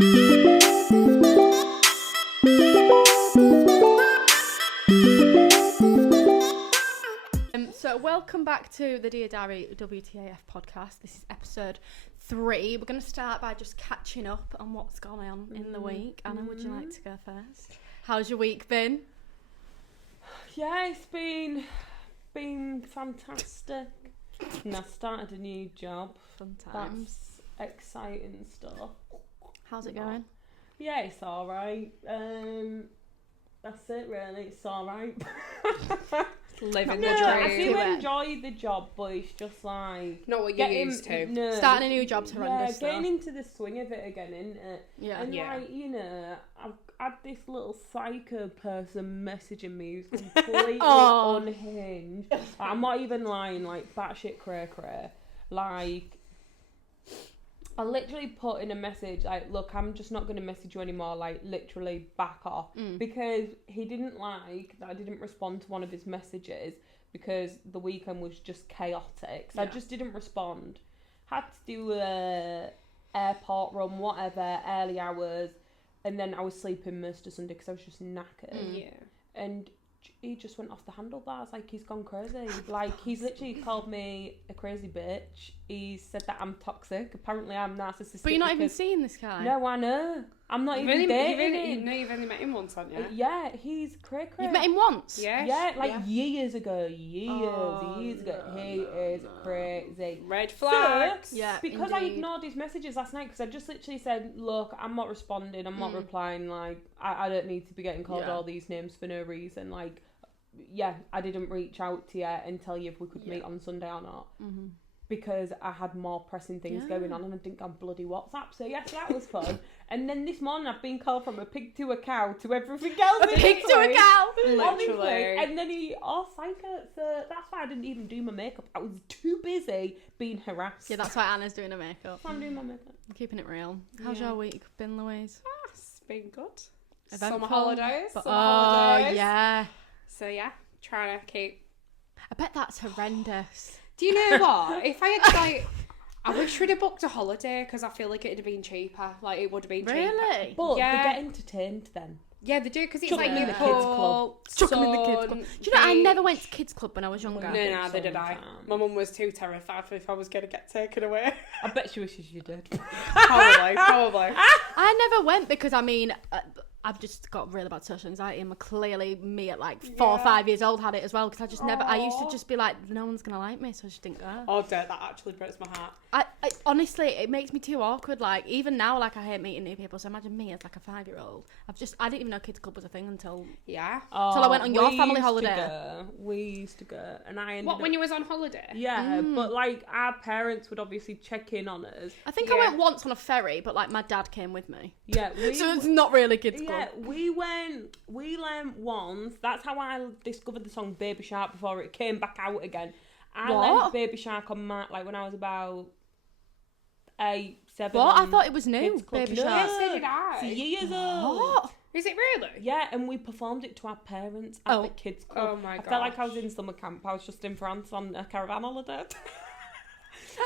So welcome back to the Dear Diary WTAF podcast. This is episode 3. We're going to start by just catching up on what's gone on in the week. Anna, would you like to go first? How's your week been? Yeah, it's been fantastic. And I started a new job. Fun times. That's exciting stuff. How's it going? Yeah, it's alright. That's it really, it's alright. Living the No, dream. I do enjoy the job, but it's just like... Not what you're used to. No, Starting a new job's horrendous. Yeah, getting into the swing of it again, isn't it? Yeah. And like, you know, I've had this little psycho person messaging me who's completely unhinged. I'm not even lying, like batshit cray. Like, I literally put in a message like, look, I'm just not going to message you anymore, like literally back off, because he didn't like that I didn't respond to one of his messages because the weekend was just chaotic, so I just didn't respond. Had to do a airport run, whatever, early hours, and then I was sleeping most of Sunday because I was just knackered. And he just went off the handlebars, like he's gone crazy. Like he's literally called me a crazy bitch. He said that I'm toxic. Apparently I'm narcissistic. But you're not even seeing this guy? No, I know. I'm not even dating him. You've only met him once, haven't you? Yeah, he's cray. You've met him once? Yes. Yeah, like years ago. Years ago. He is crazy. Red flags. So, because I ignored his messages last night, because I just literally said, look, I'm not responding, I'm not replying, like, I don't need to be getting called all these names for no reason. Like, yeah, I didn't reach out to you and tell you if we could meet on Sunday or not. Because I had more pressing things going on and I didn't go on bloody WhatsApp. So yes, that was fun. And then this morning I've been called from a pig to a cow to everything else. A pig to a cow! Literally. And then psycho. So that's why I didn't even do my makeup. I was too busy being harassed. Yeah, that's why Anna's doing her makeup. I'm doing my makeup. I'm keeping it real. How's your week been, Louise? It's been good. Eventful. Summer holidays. Oh, yeah. So yeah, trying to keep... I bet that's horrendous. Do you know what? If I had like... I wish we'd have booked a holiday because I feel like it'd have been cheaper. Like, it would have been cheaper. Really? But they get entertained then. Yeah, they do, because it's Chuck like them in the kids kids club. Chuck them in the kids club. Do you know, I never went to kids club when I was younger. No, neither did I. My mum was too terrified if I was going to get taken away. I bet she wishes you did. Probably. I never went because, I mean... I've just got really bad social anxiety, and clearly me at like 4 or 5 years old had it as well, because I just never, I used to just be like, no one's going to like me, so I just didn't go. Oh, that actually breaks my heart. I honestly, it makes me too awkward. Like, even now, like, I hate meeting new people, so imagine me as like a 5-year-old. I didn't even know kids club was a thing until I went on your family holiday. We used to go, and I ended when you was on holiday? Yeah, but like our parents would obviously check in on us. I think I went once on a ferry, but like my dad came with me. Yeah, so it's not really kids club. Yeah, we went once. That's how I discovered the song Baby Shark before it came back out again. I learned Baby Shark on when I was about 8, 7. What? I thought it was new. Baby Shark. Yes, so did I. It's years old. What? Is it really? Yeah, and we performed it to our parents at the kids club. Oh my god! I felt like I was in summer camp. I was just in France on a caravan holiday.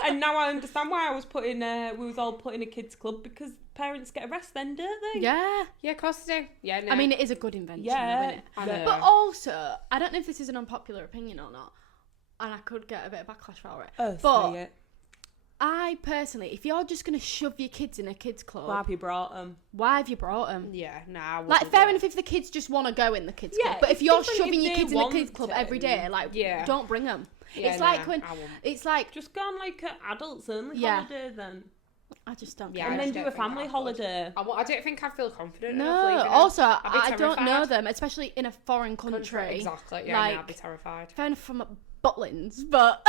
And now I understand why I was we was all put in a kids club, because parents get arrested then, don't they? Yeah. Yeah, of course they do. Yeah, no. I mean, it is a good invention, yeah, though, isn't it? I know. But also, I don't know if this is an unpopular opinion or not, and I could get a bit of backlash for it. Oh, but say it. I personally, if you're just going to shove your kids in a kids club... Why have you brought them? Why have you brought them? Yeah, nah. Like, fair enough if the kids just want to go in the kids club, but if you're shoving your kids in the kids club every day, like, don't bring them. Yeah, it's like when... It's like... Just go on, like, an adults-only holiday, then. I just don't care. And then do a family holiday. I don't think I feel confident enough No, leaving also, them. I don't know them, especially in a foreign country. Exactly, yeah, like, I'd be terrified. Fair enough from Butlins, but...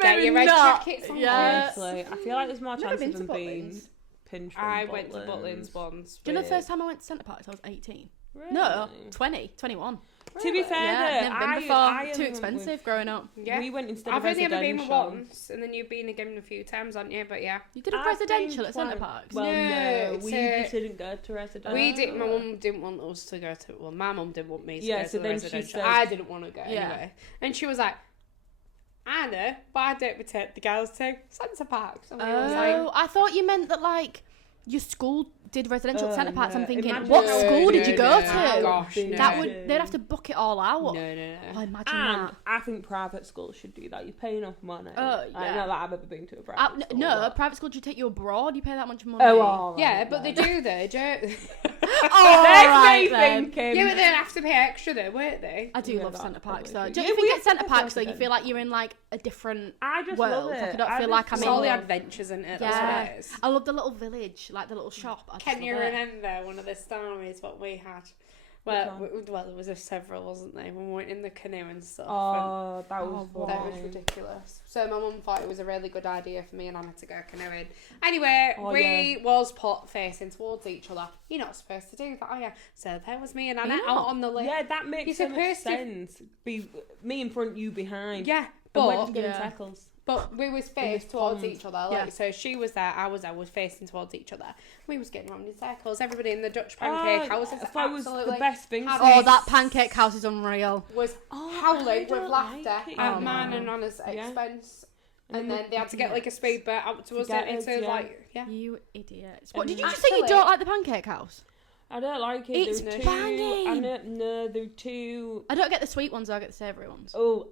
Get your red jackets on. Honestly, I feel like there's more chance of them being pinched from I went to Butlins once. Do you know the first time I went to Centre Parks, I was 18? Really? No, 20, 21. Really? To be fair, never been before. Too expensive growing up. Yeah. We went instead I've of only residential. ever been once, and then you've been again a few times, haven't you? But yeah. You did a residential at Centre Parks? Well, no, we just didn't go to residential. We did. My mum didn't want us to go to. Well, my mum didn't want me to go to the residential. Said, I didn't want to go anyway, and she was like, "Anna, why don't we take the girls to Centre Parks?" And we was like, I thought you meant that, like, your school did residential centre parks. I'm thinking, Imagine what how- school did you go no. to? Gosh, no. They'd have to book it all out. No. Oh, imagine And that. I think private schools should do that. You pay enough money. Oh, I yeah. know that I've ever been to a private school. No, but- private school should take you abroad. You pay that much money. Oh, all right, Yeah, but they then. do though, don't Oh, There's right me then. thinking. Yeah, but they'd have to pay extra though, weren't they? I do Yeah, love that's centre parks though. probably Don't true. you Yeah, we think at have centre to parks though, you resident. feel like you're in like a different I just world? love it. Like, I don't feel like I'm It's in. all the love- adventures, isn't it? Yeah. That's what it is. I love the little village, like the little shop. I just Can you love it. remember one of the stories what we had? Which Well, one? there was several, wasn't there? When we went in the canoe and stuff. Oh, that was Oh, and that was fun. ridiculous. So my mum thought it was a really good idea for me and Anna to go canoeing. Anyway, Oh, we was put facing towards each other. You're not supposed to do that, are you? So there was me and Anna You're out not? on the lake. Yeah, that makes You're so much supposed to- sense. Be me in front, you behind. Yeah, And when but did you go in Yeah. circles? But we was faced this towards pond. each other. Like, Yeah. so she was there, I was facing towards each other. We was getting around in circles. Everybody in the Dutch pancake house is I thought it was absolutely the best thing. had Oh, it. that pancake house is unreal. was Oh, howling I with don't laughter like it, at you mine know. and Anna's Yeah. expense. And And then they had to get like a idiots. speedboat out to us, get didn't us, they? To yeah. like, yeah. You idiots. What did you And just say? You actually- don't like the pancake house? I don't like it. It's They're banging. I know, no, they're too. I don't get the sweet ones. I get the savoury ones. Oh,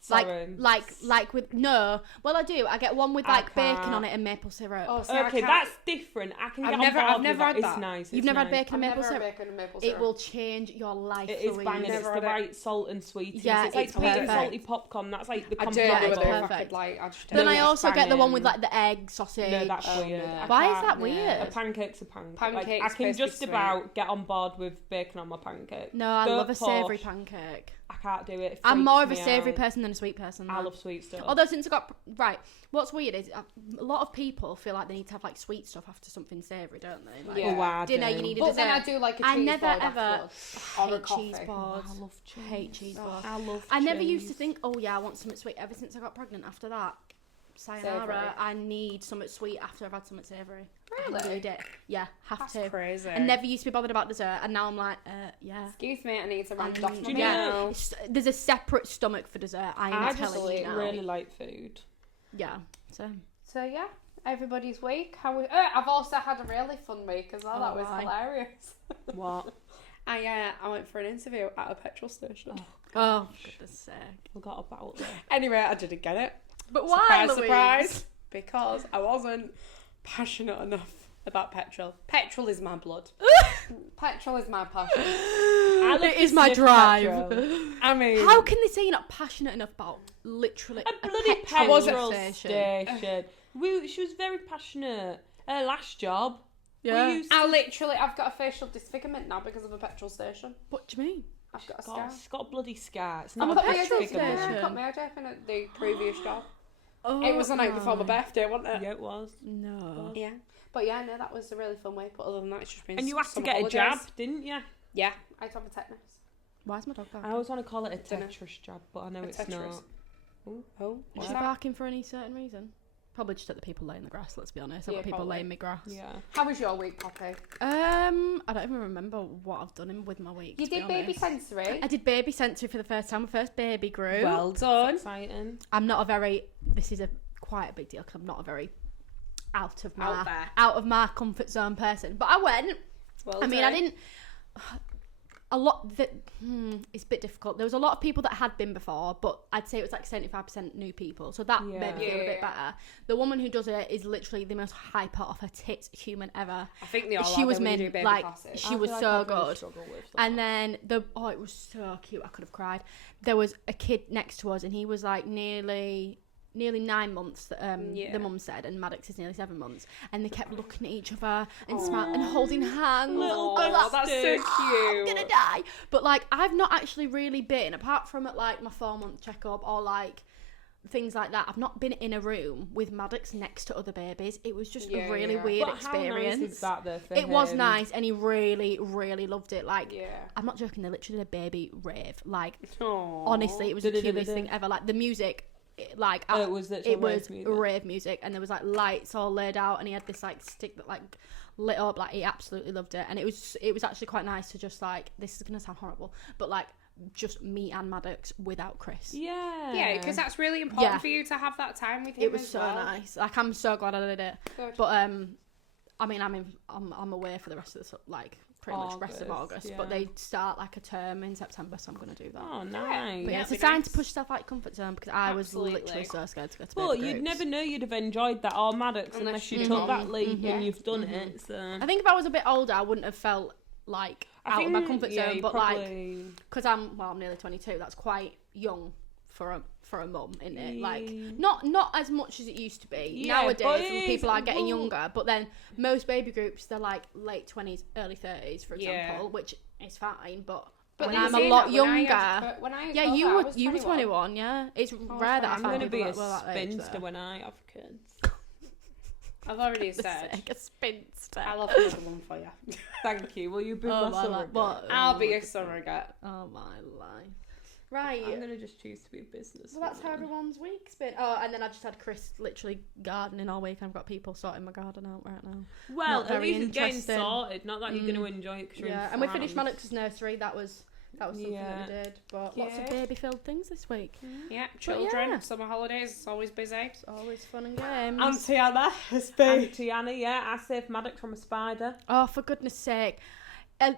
sorry. Like with no. Well, I do. I get one with I like bacon can't. on it and maple syrup. Oh, see, I Okay, can't- that's different. I can I've get never- on board I've with never that. had It's that. nice. You've it's never had nice. bacon and I've maple never had syrup? bacon and maple It syrup. will change your life. It is Louise. banging. It's Never the had it. right salt and sweeties. Yeah, it's like it's sweet and perfect. salty popcorn. That's like the I don't complete. know it's whether if I perfect. could like. I just Then don't I know. also get the one with banging. like the egg sausage. No, that's Oh, weird. no. I Why is can't- that no. weird? A pancake's a pancake. Pancake's I can supposed to be just sweet. about get on board with bacon on my pancake. No, I Don't love a savoury push. pancake. I can't do it. It I'm more of freaks a me savoury out. person than a sweet person. I though. love sweet stuff. Although since I got right, what's weird is a lot of people feel like they need to have like sweet stuff after something savoury, don't they? Like, Yeah. Oh, I dinner, do. you need a But dessert. then I do like a cheese I never board ever afterwards. Or a hate coffee. cheese Oh, boards. I love cheese. Hate cheese boards. I love. I never used to cheese. think, oh yeah, I want something sweet. Ever since I got pregnant, after that, sayonara, Savoury. I need something sweet after I've had something savoury. Really? I need it. Yeah, have That's to. crazy. I never used to be bothered about dessert, and now I'm like, yeah. Excuse me, I need to round And off my do you yeah, know- meal. there's a separate stomach for dessert. I am I just telling you now. really like food. Yeah. So So yeah, everybody's week. I've also had a really fun week as well. That Oh, was why? hilarious. What? I went for an interview at a petrol station. oh goodness sake. Forgot about that. Anyway, I didn't get it. But Surprise, Louise? surprise. Because I wasn't passionate enough about petrol. Petrol is my blood. Petrol is my passion. I love It is to my sniff drive. petrol. I mean, How can they say you're not passionate enough about literally A bloody petrol petrol station? station. She was very passionate. Her last job. Yeah. We used to I've got a facial disfigurement now because of a petrol station. What do you mean? I've got a God, scar. it's got a bloody scar. It's I'm not a a Cut my petrol hair station. open. station. I cut my hair open at the previous job. Oh, It was the night before my right. birthday, wasn't it? Yeah, it was. No. Yeah. But yeah, no, that was a really fun week. But other than that, it's just been And you had to some get holidays. a jab, didn't you? Yeah, I had to have a tetanus. Why is my dog I barking? always want to call it a Dunno. Tetris jab, but I know A it's Tetris. not. Oh, Is what's she that? barking for any certain reason? Probably just at the people laying the grass, let's be honest. I've Yeah, got people probably. laying me grass. Yeah. How was your week, Poppy? I don't even remember what I've done with my week. You to be did baby honest. sensory. I did baby sensory for the first time. My first baby grew. Well done. Exciting. I'm not a very. This is quite a big deal because I'm not a very out of Out there. my comfort zone person. But I went. Well I mean, done. I didn't. A lot that it's a bit difficult. There was a lot of people that had been before, but I'd say it was like 75% new people, so that made me feel a bit Yeah. better. The woman who does it is literally the most hyper off her tits human ever. I think they all She are was when you made do baby like classes. she was so good. Struggle with And then it was so cute. I could have cried. There was a kid next to us, and he was like nearly 9 months. Yeah. The mum said, and Maddox is nearly 7 months, and they kept looking at each other and smiling and holding hands. Little I was like, that's so cute. I'm gonna die. But like, I've not actually really been, apart from at like my 4-month checkup or like things like that. I've not been in a room with Maddox next to other babies. It was just a really weird But experience. how nice is that though for It was him? nice, and he really, really loved it. Like, Yeah. I'm not joking. They literally did a baby rave. Like, Aww. honestly, it was the Da-da-da-da-da. cutest thing ever. Like the music, it was literally rave music. music, and there was like lights all laid out, and he had this like stick that like lit up. Like he absolutely loved it, and it was actually quite nice to just like, this is gonna sound horrible, but like just me and Maddox without Chris. Yeah. Yeah, because that's really important Yeah. for you to have that time with him. It was as so well. nice. Like, I'm so glad I did it. Good. But I mean, I'm away for the rest of the pretty much rest of August, yeah. but they start like a term in September, so I'm gonna do that. Oh, nice. But yeah, Yeah, it's a it'd be sign nice. to push yourself out your comfort zone because I was Absolutely. literally so scared to go to Well, baby you'd groups. never know you'd have enjoyed that all Maddox unless you took that leap and you've done it. So I think if I was a bit older, I wouldn't have felt like out of my comfort zone, but probably... because I'm nearly 22, that's quite young for a mum, isn't it? Like Yeah. not as much as it used to be. Yeah, but Nowadays it when is, people are getting well- younger, but then most baby groups they're like late 20s, early 30s, for Yeah. example, which is fine. But But when then I'm a saying lot that, younger, when I yeah, had you Cobra, were I was 21. Yeah, it's rare that I I'm find going to people be a that were that age, spinster though. when I have kids. I've already For said. sake, a spinster. I'll have another one for you. Thank you. Will you be Oh, my my surrogate? what? I'll be a surrogate. Oh my life. Right. I'm going to just choose to be a business. Well, that's how everyone's week's been. Oh, and then I just had Chris literally gardening all week. I've got people sorting my garden out right now. Well, Not at very least it's getting interesting. sorted. Not that you're going to enjoy it because you're Yeah, in and we finished France. Maddox's nursery. That was something that we did. But lots of Yeah. baby-filled things this week. Yeah, children, yeah. summer holidays, it's always busy. It's always fun and games. Auntie Anna has been. Auntie Anna, yeah, I saved Maddox from a spider. Oh, for goodness sake.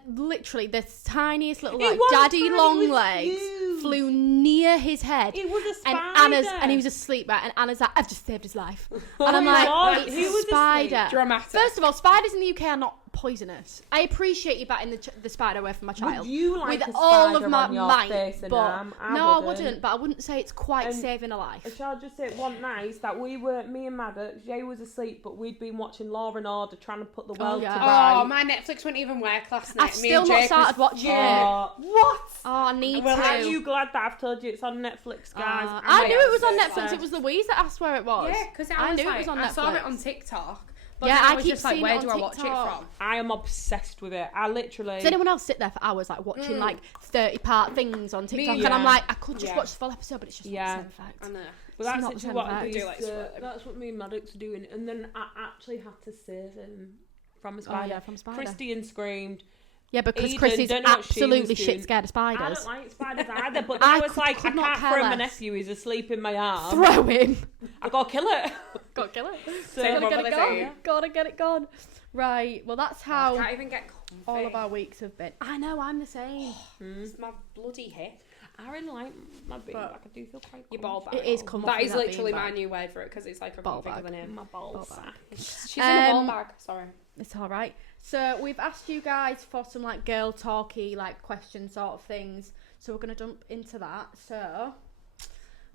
Literally, the tiniest little It like was daddy tiny, it long was legs huge. flew near his head. It was a And spider. and he was asleep, right? And Anna's like, I've just saved his life. Oh, And I'm he like, was. it's He a was spider. asleep. Dramatic. First of all, spiders in the UK are not poisonous. I appreciate you batting the spider away from my child. Would you like with a all spider of my on your might, face and but arm? no, I wouldn't. But I wouldn't say it's quite And- saving a life. Shall I just say one night that me and Maddox, Jay was asleep, but we'd been watching Law and Order trying to put the world yeah. to Oh, rights. my Netflix wouldn't even work last night. I've Me still and not Jake started was- watching Oh, what? Oh, I need Well, to. aren't you glad that I've told you it's on Netflix, guys? I knew it was on so Netflix. sad. It was Louise that asked where it was. Yeah, because I was knew like, it was on I Netflix. saw it on TikTok. But Yeah, then I I was keep just like, seeing where it do on I watch it TikTok. from? I am obsessed with it. I literally... Does anyone else sit there for hours like watching like 30-part things on TikTok? yeah. And I'm like, I could just Yeah. watch the full episode, but it's just Yeah. not the same effect. I know. But It's that's not the literally same what I effect. do. Do like sweat. That's what me and Maddox are doing. And then I actually had to save him from a Oh spider. yeah, from spider. Christian screamed. Yeah, because Eden, Chris is don't know what she was absolutely doing. shit scared of I spiders. don't like spiders either, but then I was like, I could not can't care throw my less. nephew, he's asleep in my arm. Throw him. I gotta kill it. Gotta kill it. So, Same Gotta get what it they gone. say. Gotta get it gone. Right. Well, that's I how can't even get comfy. all of our weeks have been. I know. I'm the same. It's my bloody hip. I really like my bean But bag. I do feel quite Your ball comfy. bag. It is comfy. That is that literally beanbag. my new word for it because it's like a Ball bigger bag. than him. My ball Ball sack. She's in a ball Um, bag. Sorry. It's all right. So we've asked you guys for some like girl talky like question sort of things. So we're gonna jump into that. So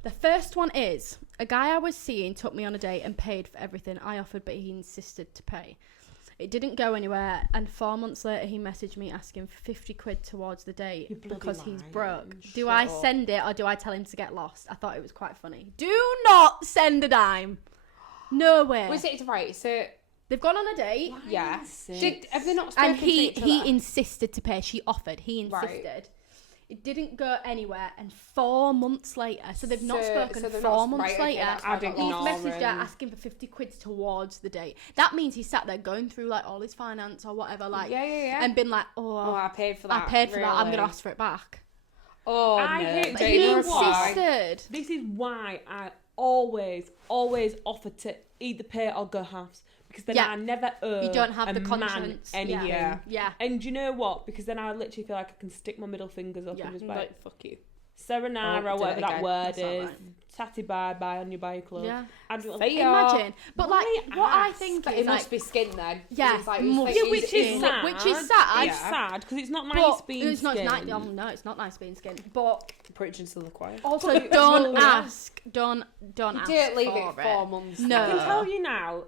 the first one is a guy I was seeing took me on a date and paid for everything I offered, but he insisted to pay. It didn't go anywhere, and 4 months later he messaged me asking for 50 quid towards the date You bloody because he's lying. broke. Do Shut I up. send it or do I tell him to get lost? I thought it was quite funny. Do not send a dime. No way. Was it right? So They've gone on a date. yeah. Six. Have they not spoken And to he each other? insisted to pay. She offered. He insisted. Right. It didn't go anywhere. And 4 months later, so they've not spoken. they're 4 not- months right, okay, later, that's why I got he's lost. messaged her asking for 50 quid towards the date. That means he sat there going through like all his finance or whatever, like, Yeah. and been like, Oh, oh, I paid for that. I paid for that. I'm really. gonna ask for it back. Oh, I no. hate But dating. he You know why? insisted. This is why I always offer to either pay or go halves. Because then Yeah. I never owe You don't have a the man conscience. anything. Yeah. Yeah. And do you know what? Because then I literally feel like I can stick my middle fingers up Yeah. and just be Like, like, fuck you. Serenara, Oh, do whatever it that again. word That's all is. right. Tatty bye-bye on your bike club. Yeah. I'd be like, See ya. Imagine. But like, Why what I ask? think But is it must like, be skin then. Yeah, It's like, must it's be yeah, which is skin. sad. Which is sad. It's sad because it's not nice but being it's not nice. skinned. Oh, no, it's not nice being skinned. But preaching to the choir. also, Well, don't yeah. ask. Don't You ask. didn't leave for it 4 months. No. I can tell you now,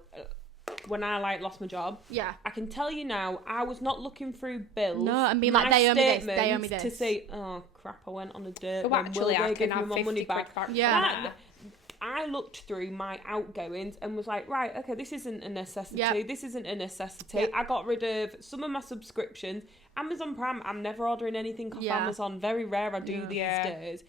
when I lost my job, Yeah. I can tell you now, I was not looking through bills. No, and being like, my they owe me this, they owe me statements this. To say, oh crap, I went on a date. Oh, when actually, will I they can give me have my 50 money quid back? Yeah. That- I looked through my outgoings and was like, right, okay, this isn't a necessity. Yeah. This isn't a necessity. Yeah. I got rid of some of my subscriptions. Amazon Prime, I'm never ordering anything off Yeah. Amazon. Very rare I do these days.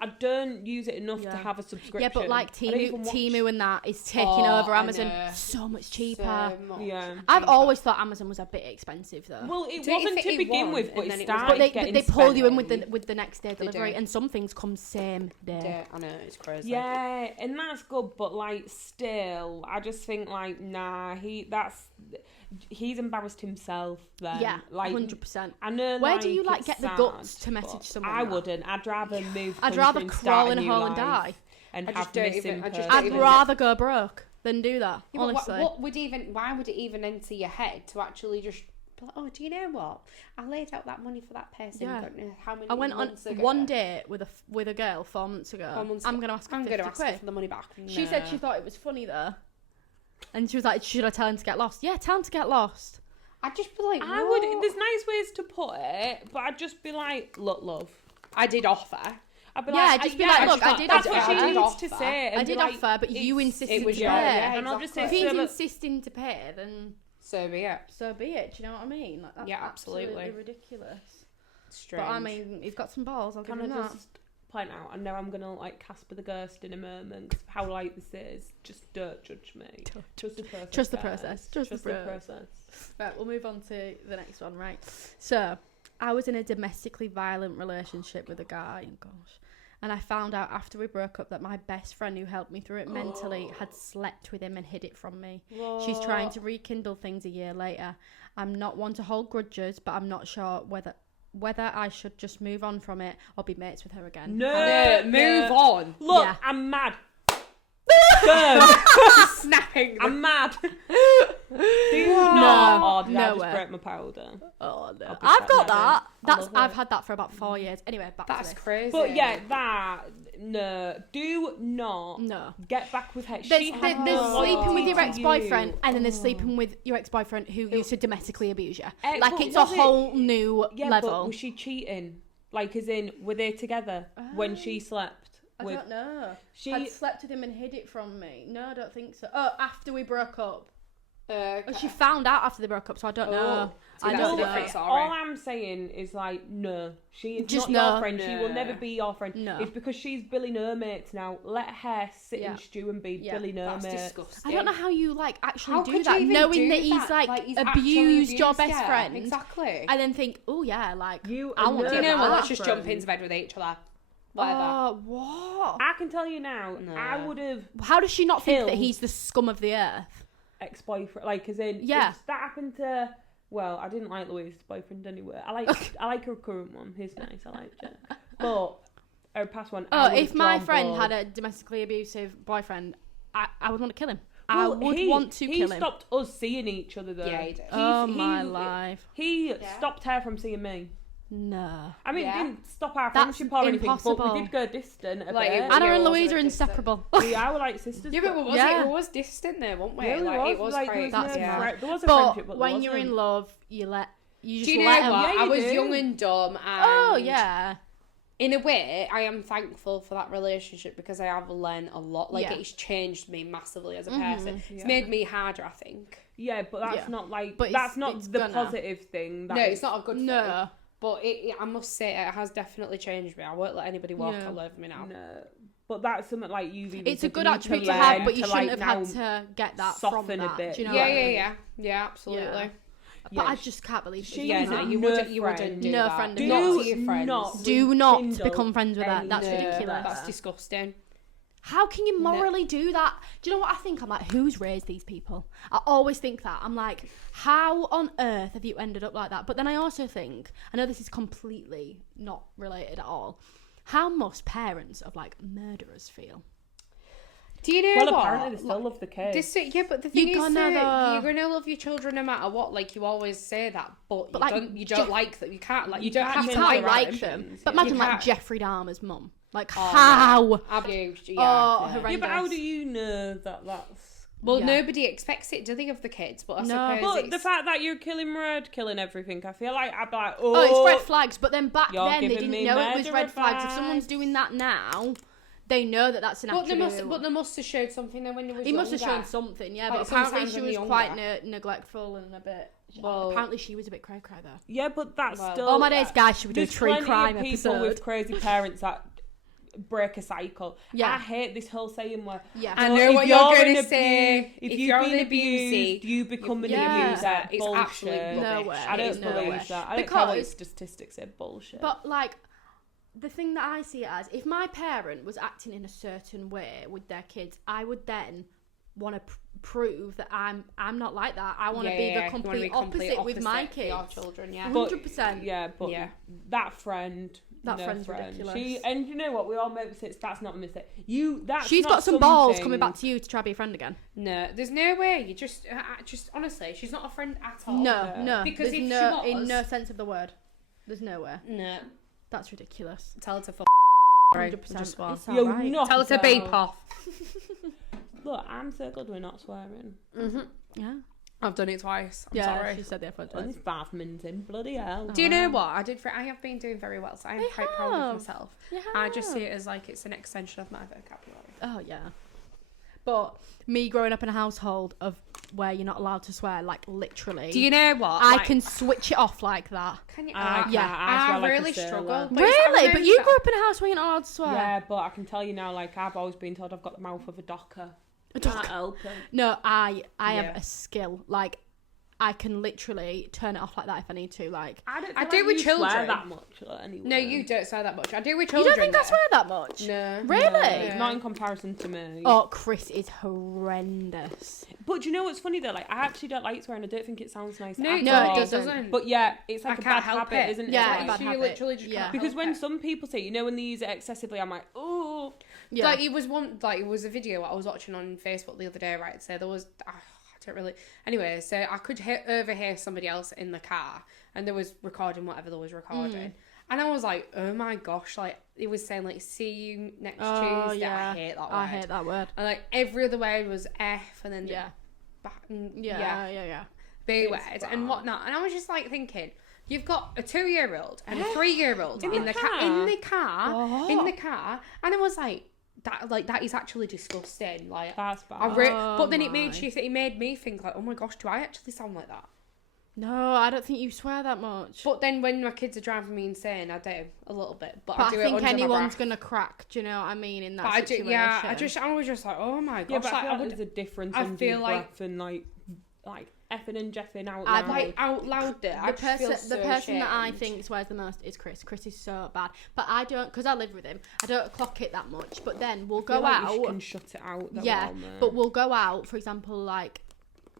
I don't use it enough to have a subscription. Yeah, but like I don't even watch- Timu and that is taking over I Amazon know. so much cheaper. So much Yeah. I've cheaper. always thought Amazon was a bit expensive though. Well, it So if wasn't it to begin was, with, but and it then it was started but getting they pull you in spent. with the next day They delivery, do. and some things come same day. Yeah, I know, it's crazy. Yeah, and that's good, but like still, I just think like nah, he's embarrassed himself then. Yeah, like 100%. I know. Where do you it's like get the sad, guts to but message someone? I that? wouldn't. I'd rather move. I'd country rather and crawl start in a new hole and life die. and I have just don't missing even- I just person. don't I'd even- rather go broke than do that. Yeah, but honestly, why would it even enter your head to actually just be like, oh, do you know what? I laid out that money for that person. Yeah. Don't know how many I went on months ago. one date with a girl 4 months ago. 4 months I'm ago. gonna ask her I'm 50 going to ask her quid. for the money back. She said she thought it was funny though, and she was like, "Should I tell him to get lost?" Yeah, tell him to get lost. I'd just be like, I what? would. There's nice ways to put it, but I'd just be like, look, love. I did offer. I'd be Yeah, like, just be like, look, I did That's offer. what she I did needs to offer. say. and I be did like, offer, but you it's- insisted it was to your- pay. yeah, And I'll just say, If he's so, but- insisting to pay, then So be it. so be it. Do you know what I mean? Like, that's Yeah, absolutely. ridiculous. Strange. But I mean, you've got some balls. I'll give Can him I that. just point out? I know I'm gonna like Casper the Ghost in a moment 'cause of how light this is. Just don't judge me. Trust the process. Trust the guys. process. Trust the process. Right, we'll move on to the next one. Right. So, I was in a domestically violent relationship with a guy. Gosh. And I found out after we broke up that my best friend who helped me through it mentally had slept with him and hid it from me. She's trying to rekindle things a year later. I'm not one to hold grudges, but I'm not sure whether I should just move on from it or be mates with her again. No, move on. Look, Yeah. I'm mad. Go. Snapping. I'm mad. Do not. Oh, did I no just way. break my powder? Oh no, I'll be I've got sad that. now. I love I've it. had that for about 4 years. Anyway, back to That's this. crazy. But yeah, no. Do not No. get back with her. There's She had no sleeping with loyalty your to ex-boyfriend, you. and then there's sleeping with your ex-boyfriend who used to domestically abuse you. Eh, Like but it's a was it- whole new Yeah, level. but was she cheating? Like, as in, were they together when she slept? I don't know. She I'd slept with him and hid it from me. No, I don't think so. Oh, after we broke up. Okay. She found out after they broke up, so I don't know. See, I that's don't a know. different story. all I'm saying is like, no, she is Just not no. your friend. She will No. never be your friend. No. It's because she's Billy No Mates now. Let her sit Yeah. and stew and be Yeah. Billy No That's Mates. disgusting. I don't know how you like actually How do could that, you even knowing do that he's that? like he's actually abused your abused best her. friend, Exactly. and then think, oh yeah, like You I want know to Do you know get what? that Let's just jump friend. into bed with each other. Whatever. Oh, what? I can tell you now, No. I would have How does she not think that Killed. he's the scum of the earth? ex-boyfriend, like, as in, Yeah. if that happened to, well, I didn't like Louise's boyfriend anyway. I like her current one. He's nice. I liked it. But her past one. I Oh, would've if my drawn friend blood. had a domestically abusive boyfriend, I would want to kill him. Well, I would he- want to kill him. He stopped us seeing each other though. Yeah, he did. Oh He's- my he- life. He Yeah. stopped her from seeing me. No. I mean, Yeah. it didn't stop our That's friendship or anything, but impossible. we did go distant a Like, bit. it- Anna Yeah, and also Louise are distant. inseparable. Yeah, we like sisters. Yeah, but was Yeah. it was distant there, weren't we? Yeah, like, it it was like, great. there was That's no mad. fri- there was a But friendship, but when you're in love, you just Do you know let what? them. Yeah, I you was do. young and dumb, and Oh yeah. in a way, I am thankful for that relationship because I have learned a lot. Like, Yeah. it's changed me massively as a Mhm. person. It's Yeah. made me harder, I think. Yeah, but that's Yeah. not like But that's it's- not it's the gonna. positive thing. That No, is- it's not a good thing. No. But I must say, it has definitely changed me. I won't let anybody walk Yeah. all over me now. No, but that's something like you've even. It's a said, good you need attribute to learn have, but you shouldn't like, have now had to get that soften from a that. bit. Do you know Yeah, what I yeah, mean? yeah, absolutely. Yeah. Yeah, But I just can't believe she Yeah, is no, you no wouldn't friend. do No that. friend of Do yours. not Do to your friends. not Do not rekindle become friends with her. any- That's No, ridiculous. That's disgusting. How can you morally do that? Do you know what I think? I'm like, who's raised these people? I always think that. I'm like, how on earth have you ended up like that? But then I also think, I know this is completely not related at all. How must parents of like murderers feel? Do you know Well, what? apparently they still love the kids. Yeah, but the thing You're is, gonna, you're gonna love your children no matter what. Like, you always say that, but you like, don't like them. You can't like. You don't have can't to You can't change like like their them. actions, But yeah. imagine You like can't- Jeffrey Dahmer's mum. Like, Oh, how? Abused, yeah. Oh, yeah. horrendous. Yeah, but how do you know that that's? Well, Yeah. nobody expects it, do they, of the kids? But I No. suppose But it's... the fact that you're killing red, killing everything, I feel like I'd be like, Oh, it's red flags. But then back You're then they giving didn't me know it was murderer red flags. If vibes. someone's doing that now, they know that that's an attribute. But they must have showed something then when they was He must have younger. shown something, yeah. Like, But apparently sometimes she when was they're quite younger. neglectful and a bit. Well- apparently she was a bit cray-cray though. Yeah, but that's Well- still. Oh my days, guys! Should we do a There's true plenty crime of people episode? with crazy parents that break a cycle. Yeah. I hate this whole saying where Yeah. I "Oh, know if what you're an gonna abu- say. If If you've you're been an abused, abusee, you become an Yeah. abuser. It's Bullshit. absolute No rubbish. way. I don't It's no believe way. that. I don't care what your Because- statistics say. Bullshit. But like, the thing that I see it as, if my parent was acting in a certain way with their kids, I would then want to prove that I'm not like that. I want to be the You wanna complete be complete opposite with my for your kids. children, yeah. But- 100%. Yeah, but Yeah. that friend. That no friend's friend. ridiculous. And you know what? We all make mistakes. That's not a mistake. That's She's not got some balls something- coming back to you to try to be a friend again. No, there's no way. You just honestly, she's not a friend at all. No, Because there's if no, she in was- no sense of the word, there's nowhere. No, That's ridiculous. tell her to 100%. Just swear. It's You're alright. not Tell her to though. beep off. Look, I'm so good we're not swearing. Yeah. I've done it twice. I'm Yeah, sorry. she said the F word Only twice. 5 minutes in. Bloody hell. Do you know what I did? I have been doing very well, so I'm You quite proud have. of myself. You I just see have. it as like it's an extension of my vocabulary. Oh yeah. But me growing up in a household of where you're not allowed to swear, like literally. Do you know what? I Like, can switch it off like that. Can you? I Yeah. can't. I swear I like a really sailor. struggle. But Really? I But you remember- grew up in a house where you're not allowed to swear? Yeah, but I can tell you now, like, I've always been told I've got the mouth of a docker. A docker. Can't help it. No, I Yeah. have a skill. Like, I can literally turn it off like that if I need to. Like, I don't I feel do like with you swear children. that much, anyway. No, you don't swear that much. I do with you children. don't think I though. swear that much? No. Really? No. Not in comparison to me. Oh, Chris is horrendous. But do you know what's funny though? Like, I actually don't like swearing. I don't think it sounds nice. No, at no, all. it it doesn't. But yeah, it's like I a can't bad help habit, it. isn't Yeah, it? a Like, bad you habit. literally just Yeah. can't because help when it. some people say, you know, when they use it excessively, I'm like, oh. Yeah. Like it was a video I was watching on Facebook the other day, right? So there was I don't really. Anyway, so I could overhear somebody else in the car, and they was recording whatever they was recording, and I was like, oh my gosh, like it was saying like, see you next Tuesday. yeah. I hate that word. I hate that word. And like every other word was F, and then Yeah. yeah, B It's word bad. and whatnot, and I was just like thinking. You've got a 2-year-old and a 3-year-old In in the the car? in the car, What? and I was like, that is actually disgusting. Like, That's bad. but then it my. it made me think like, oh my gosh, do I actually sound like that? No, I don't think you swear that much. But then when my kids are driving me insane, I do a little bit. But But I do I it think under my anyone's breath. gonna crack. Do you know what I mean? In that But I do, situation. yeah. I was just like, oh my Yeah, gosh, but I like, feel I like would there's a difference I in feel deep like- breath and like effing and jeffing out I'd loud. like out loud there. I The just feel person, so the person that I ashamed. think swears the most is Chris. Chris is so bad, but I don't, because I live with him. I don't clock it that much. But then we'll I feel go like out. You can shut it out. Though, Yeah, on there. but we'll go out. For example, like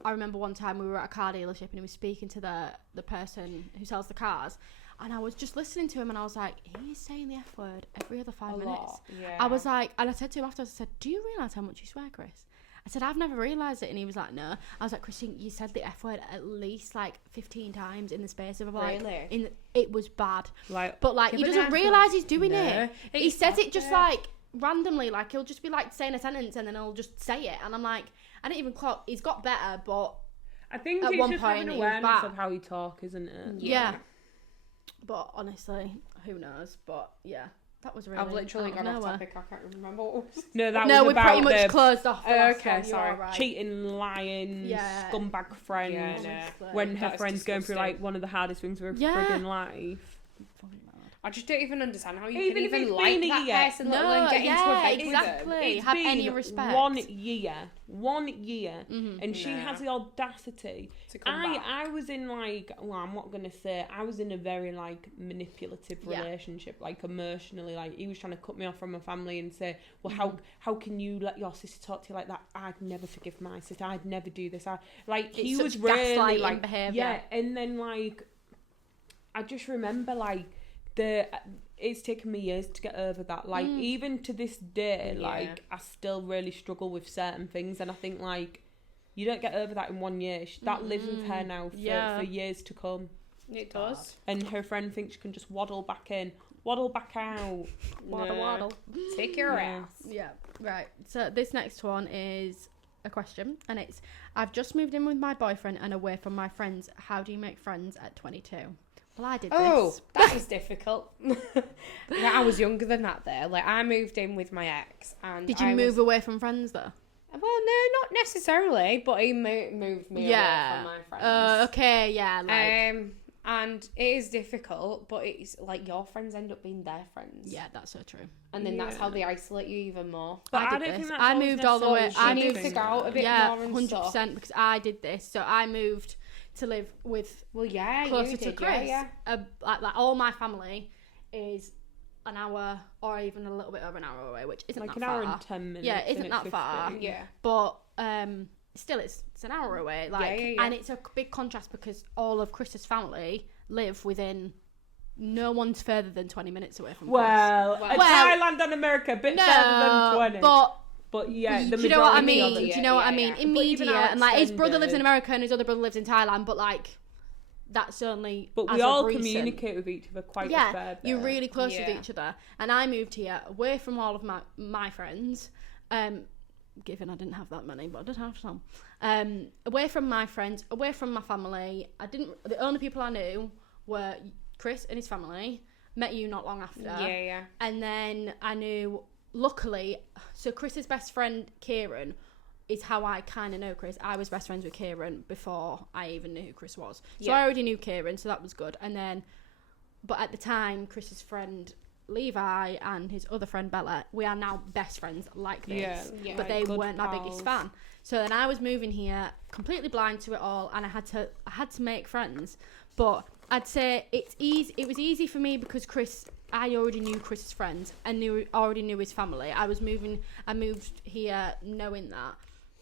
I remember one time we were at a car dealership and he was speaking to the person who sells the cars, and I was just listening to him and I was like, he is saying the F word every other 5 A minutes. lot, yeah. I was like, and I said to him afterwards, I said, do you realise how much you swear, Chris? I said, I've never realised it. And he was like, no. I was like, Christine, you said the F word at least like 15 times in the space of like, Really? it was bad. like, But like, Yeah, he but doesn't then- realise he's doing No, it. He it's says not it just fair. like randomly, like he'll just be like saying a sentence and then he'll just say it. And I'm like, I didn't even clock. He's got better, but I think at it's one just point having it was awareness bad. of how you talk, isn't it? yeah. But honestly, who knows? But yeah, that was really. I've literally out of gone off nowhere. topic. I can't remember what it was. No, that No, was we about pretty much the closed off. The last Okay, one. You're sorry. all right. cheating, lying, Yeah. scumbag friend. Yeah, no. Honestly. When her That is friend's going through disgusting. like one of the hardest things of her Yeah. friggin' life. I just don't even understand how you Even can if even it's like been a that year. person, let alone get into a yeah, bed with them. exactly. It's Have been any respect. 1 year, 1 year, and she Nah. has the audacity. To come back. I was in like, well, I'm not gonna say, I was in a very like manipulative Yeah. relationship, like emotionally. Like he was trying to cut me off from my family and say, well, how can you let your sister talk to you like that? I'd never forgive my sister. I'd never do this. He It's was such really gaslighting like behaviour. yeah, and then like I just remember like it's taken me years to get over that. Like even to this day, Yeah. like I still really struggle with certain things, and I think like you don't get over that in 1 year. That lives with her now for years to come. It does. And her friend thinks she can just waddle back in, waddle back out. Waddle, No. waddle. Take your Yeah. ass. Yeah, right. So this next one is a question, and it's: I've just moved in with my boyfriend and away from my friends. How do you make friends at 22? Well, I did Oh, this. that was difficult. Yeah, I was younger than that there. Like, I moved in with my ex. And Did you move away from friends, though? Well, no, not necessarily, but he moved me away from my friends. Okay, yeah. Like... And it is difficult, but it's like your friends end up being their friends. Yeah, that's so true. And then that's how they isolate you even more. But I don't think that's I moved all the way. I need to go out a bit more and 100% because I did this. So I moved to live with closer to Chris. Yeah. Like all my family is an hour or even a little bit over an hour away, which isn't like that an far. hour and 10 minutes. Yeah, it isn't that far. Yeah. But still, it's an hour away. Like, and it's a big contrast because all of Chris's family live within. No one's further than 20 minutes away from Chris. Thailand and America a bit further than 20. But yeah, do you know what I mean? Media, do you know what I mean? In media, and like his brother lives in America and his other brother lives in Thailand, but like that's only. But we all communicate with each other quite a fair bit. You're really close with each other. And I moved here away from all of my friends. Given I didn't have that many, but I did have some. Away from my friends, away from my family. The only people I knew were Chris and his family. Met you not long after. Yeah. And then I knew, luckily, so Chris's best friend Kieran is how I kind of know Chris. I was best friends with Kieran before I even knew who Chris was. So I already knew Kieran, so that was good. And then, but at the time, Chris's friend Levi and his other friend Bella, we are now best friends like this. Yeah, but they weren't my biggest fan. So then I was moving here completely blind to it all, and I had to make friends. But I'd say it was easy for me because I already knew Chris's friends and already knew his family. I moved here knowing that.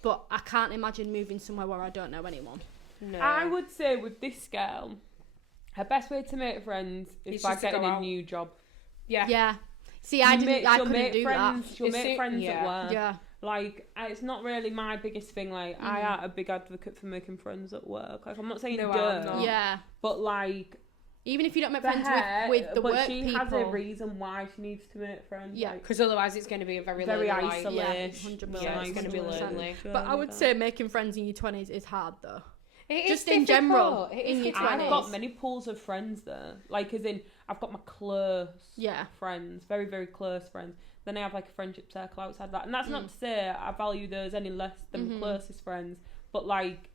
But I can't imagine moving somewhere where I don't know anyone. No. I would say with this girl, her best way to make friends is by getting a new job. Yeah. See, I couldn't do that. She'll make friends at work. Yeah. Like, it's not really my biggest thing. Like, I am a big advocate for making friends at work. Like, I'm not saying don't. Yeah. But, like... Even if you don't make friends with the work people... But she has a reason why she needs to make friends. Yeah. Because otherwise it's going to be a very isolated. Yeah, 100%. Yeah, it's going to be lonely. But I would say making friends in your 20s is hard, though. It just is in general, in your 20s. I've got many pools of friends there. Like, as in, I've got my close friends. Very, very close friends. Then I have, like, a friendship circle outside that. And that's not to say I value those any less than my closest friends. But, like,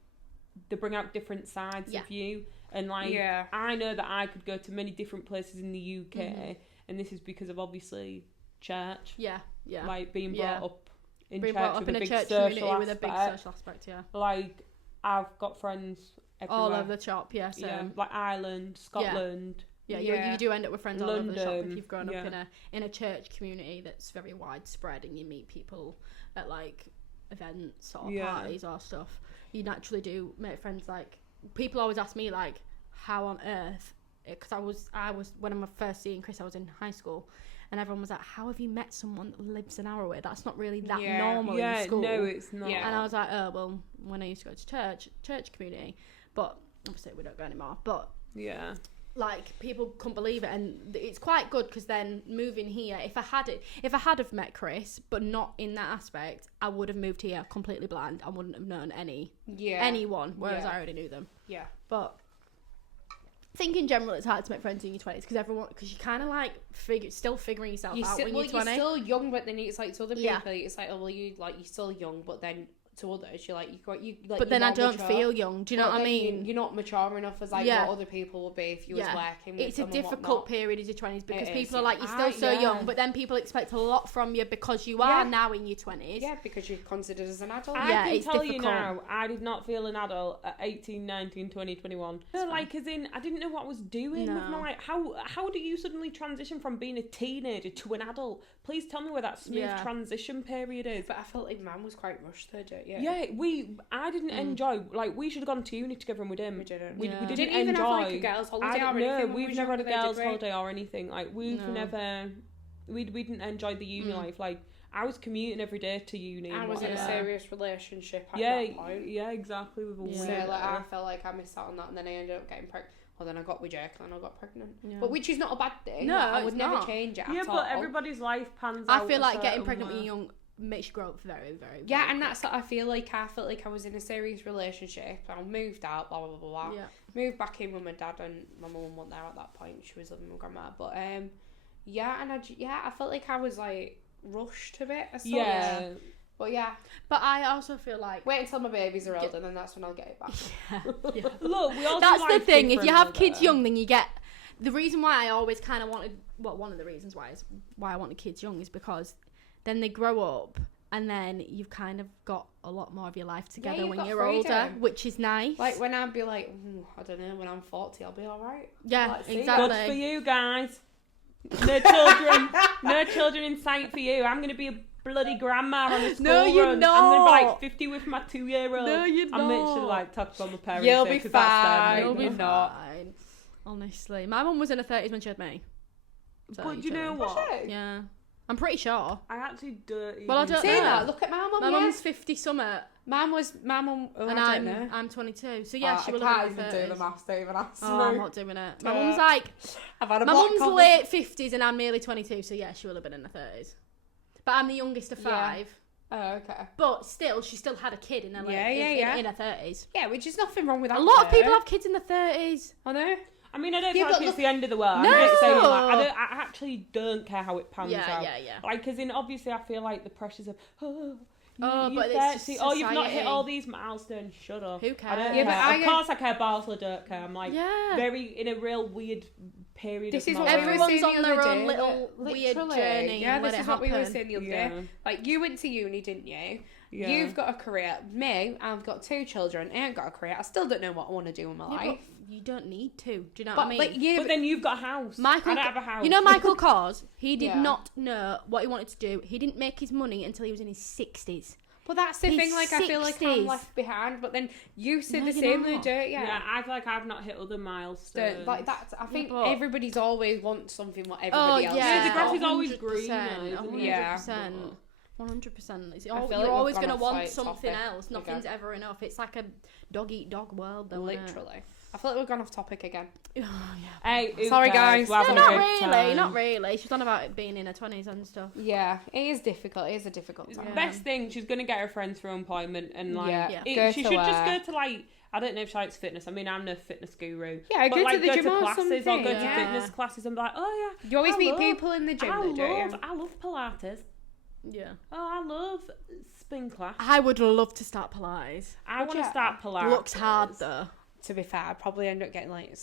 they bring out different sides of you. And, like, I know that I could go to many different places in the UK. And this is because of, obviously, church. Yeah. Like, being brought up in church with a big church social community aspect. with a big social aspect, Like, I've got friends everywhere. All over the shop, like Ireland, Scotland. Yeah, you do end up with friends all over the shop if you've grown up in a church community that's very widespread and you meet people at like events or parties or stuff. You naturally do make friends. Like, people always ask me like, how on earth? Because I was when I'm first seeing Chris, I was in high school. And everyone was like, how have you met someone that lives an hour away? That's not really that normal in school. No, it's not. And I was like, oh, well, when I used to go to church community. But obviously we don't go anymore. But like, people couldn't believe it. And it's quite good because then moving here, if I had have met Chris, but not in that aspect, I would have moved here completely blind. I wouldn't have known anyone, whereas I already knew them. Yeah. But I think in general it's hard to make friends in your 20s because you kind of like still figuring yourself out when you're 20. You're still young, but then it's like to other people it's like, oh well, you're still young, but then to others you're like but then I don't feel young, do you know what I mean? You're not mature enough as like what other people would be if you was working with it's a difficult period as your 20s because people are like, you're still so young, but then people expect a lot from you because you are now in your 20s. Yeah, because you're considered as an adult. I can tell you now, I did not feel an adult at 18, 19, 20, 21. Like, as in, I didn't know what I was doing with my life. How do you suddenly transition from being a teenager to an adult? Please tell me where that smooth transition period is. But I felt like mine was quite rushed though, I didn't enjoy, like, we should have gone to uni together and we didn't. We didn't. We didn't even enjoy. Have like a girls' holiday or anything. We've never had a girls' holiday or anything. Like, we didn't enjoy the uni life. Like, I was commuting every day to uni. I was in a serious relationship at that point. Yeah, exactly. With a so like, I felt like I missed out on that, and then I ended up getting pregnant. Well, then I got with Jake and I got pregnant. Yeah. But which is not a bad thing. No, I would never change it at all. Yeah, but everybody's life pans out. I feel like getting pregnant when you're young makes you grow up very, very, Yeah, very and quick. that's what I feel like. I felt like I was in a serious relationship. I moved out, blah, blah, blah, blah. Yeah. Moved back in with my dad, and my mum wasn't there at that point. She was living with my grandma. But, yeah, and I felt like I was, like, rushed a bit. Yeah. But, yeah. But I also feel like... Wait until my babies are old, and then that's when I'll get it back. Yeah. Look, we all That's do the life thing. If you have differently, kids though. young, then you get... The reason why I always kind of wanted... Well, one of the reasons why I wanted kids young is because then they grow up and then you've kind of got a lot more of your life together you've when got you're older, freedom. which is nice. Like, when I'd be like, I don't know, when I'm 40, I'll be alright. Yeah, Let's see. exactly. Good for you guys. No children. No children in sight for you. I'm going to be a bloody grandma on a school No, you're run. I'm going to be not. like 50 with my 2-year-old. No, you're I'm literally not. like talking about my parents. You'll here, be 'cause that's them, fine. You'll right? be You're not. fine. Honestly. My mum was in her 30s when she had me. But do you know what? Yeah. I'm pretty sure. I actually don't even Well, I don't See know. that? Look at my mum. My yeah. mum's 50 summit My mum, and I don't know. I'm 22. So yeah, she I will can't have been in her even do the 30s. maths. Don't even ask Oh, me. I'm not doing it. My Uh, mum's like... I've had a My block mum's coffee. late 50s and I'm nearly 22, so yeah, she will have been in her 30s. But I'm the youngest of Yeah. 5. Oh, okay. But still, she still had a kid in her in her 30s. Yeah, which is nothing wrong with that. A lot of though. people have kids in their 30s. I know. I mean, I don't Yeah, feel but like it's look- the end of the world. No! I'm just saying, like, I actually don't care how it pans Yeah, out. yeah, yeah. Like, because obviously I feel like the pressures of, you're but it's just 30, oh, you've not hit society. all these milestones, shut up. Who I cares? don't Yeah, care. but Of course I care, but I also don't care. I'm like, Yeah. very, in a real weird period This of is my what life. we were Everyone's saying on the their other own day, little that weird literally, journey. Yeah, and let this it is what we were happen. saying the other Yeah. day. Like, you went to uni, didn't you? Yeah. You've got a career. Me, I've got 2 children. I ain't got a career. I still don't know what I want to do in my Yeah, life. but you don't need to. Do you know But, what I mean? like, yeah, But then you've got a house. Michael, I don't have a house. You know Michael Kors? He did Yeah. not know what he wanted to do. He didn't make his money until he was in his 60s. but that's the He's thing. Like, I feel like I'm 60s. left behind. But then you said No, the you're same, though, not. don't you? Yeah, I feel like I've not hit other milestones. Like that's. I think but- everybody's always wants something what everybody else. yeah, the grass has is got. always greener, 100%, isn't it? Yeah. 100%. 100%. It's I feel like you're we've always gone going to off, want like, something topic else. Nothing's again. ever enough. It's like a dog eat dog world, though. isn't it? Literally. I feel like we've gone off topic again. Oh, yeah. Hey, who Sorry, cares? guys. We're No, having not a good really. time. Not really. She's on about it being in her 20s and stuff. Yeah, it is difficult. It is a difficult time. Yeah. Best thing, she's gonna get her friends through employment and like Yeah. Yeah. she Go should to just work. go to like I don't know if she likes fitness. I mean, I'm no fitness guru. Yeah, but go like to the go gym to or classes or something. go to Yeah. fitness classes and be like, oh yeah. You always I meet love- people in the gym, though, don't you? I love Pilates. Yeah. Oh, I love spin class. I would love to start Pilates. I want to Yeah. start Pilates. Looks hard, though. To be fair, I'd probably end up getting like.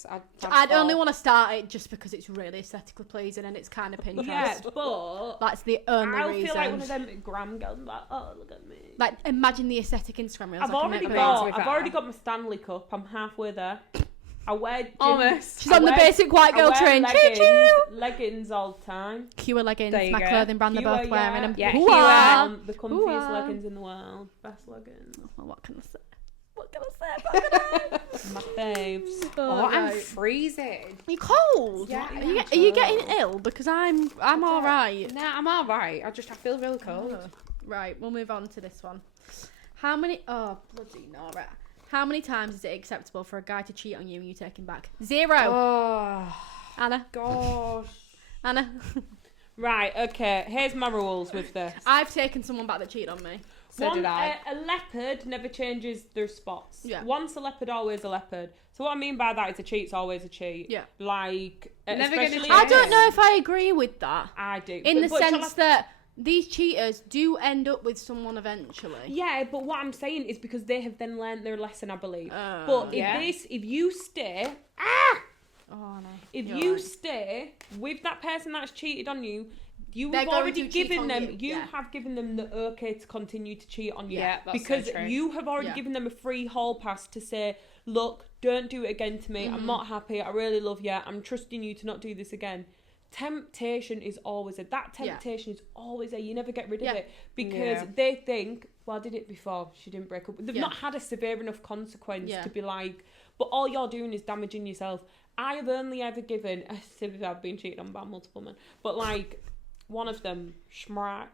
I'd only want to start it just because it's really aesthetically pleasing and it's kind of Pinterest. Yeah, but That's the only I reason. feel like one of them gram girls. Like, oh, look at me. Like, imagine the aesthetic Instagram reels. I've I can already make got- with to be I've fair. already got my Stanley Cup. I'm halfway there. I wear gym, Almost. She's I on the wear- basic white I girl wear train. Choo leggings, choo. leggings all the time. Cure leggings, There you my go. clothing brand. They're Cure, both wearing them. Yeah, Hoo-ah. The comfiest Hoo-ah. leggings in the world. Best leggings. Well, what can I say? What can I say? My faves. Oh, I'm right. freezing. Are you cold? Yeah, Are yeah, you, I'm are you getting cold. ill? Because I'm all right. Nah, I'm alright. I feel really cold. Right, we'll move on to this one. How many? Oh, bloody Nora. How many times is it acceptable for a guy to cheat on you and you take him back? 0. Oh, Anna. gosh. Anna. Right, okay. Here's my rules with this. I've taken someone back that cheated on me. So did I. A leopard never changes their spots. Yeah. Once a leopard, always a leopard. So what I mean by that is a cheat's always a cheat. Yeah. Like, Never gonna especially... change. I don't know if I agree with that. I do. In the But shall sense that these cheaters do end up with someone eventually. Yeah, but what I'm saying is because they have then learned their lesson, I believe. Oh, But yeah. if you stay, Oh no. if You're you right. stay with that person that's cheated on you, you They're have going already to cheat given on them. you, You yeah. have given them the okay to continue to cheat on you. Yeah, that's because so true. you have already Yeah. given them a free hall pass to say, look, don't do it again to me. Mm-hmm. I'm not happy. I really love you. I'm trusting you to not do this again. Temptation is always there. That Yeah. temptation is always there. You never get rid of Yeah. it because Yeah. they think, well, I did it before. She didn't break up. They've Yeah. not had a severe enough consequence Yeah. to be like, but all you're doing is damaging yourself. I have only ever given, I've been cheated on by multiple men, but like, one of them, Schmeichel.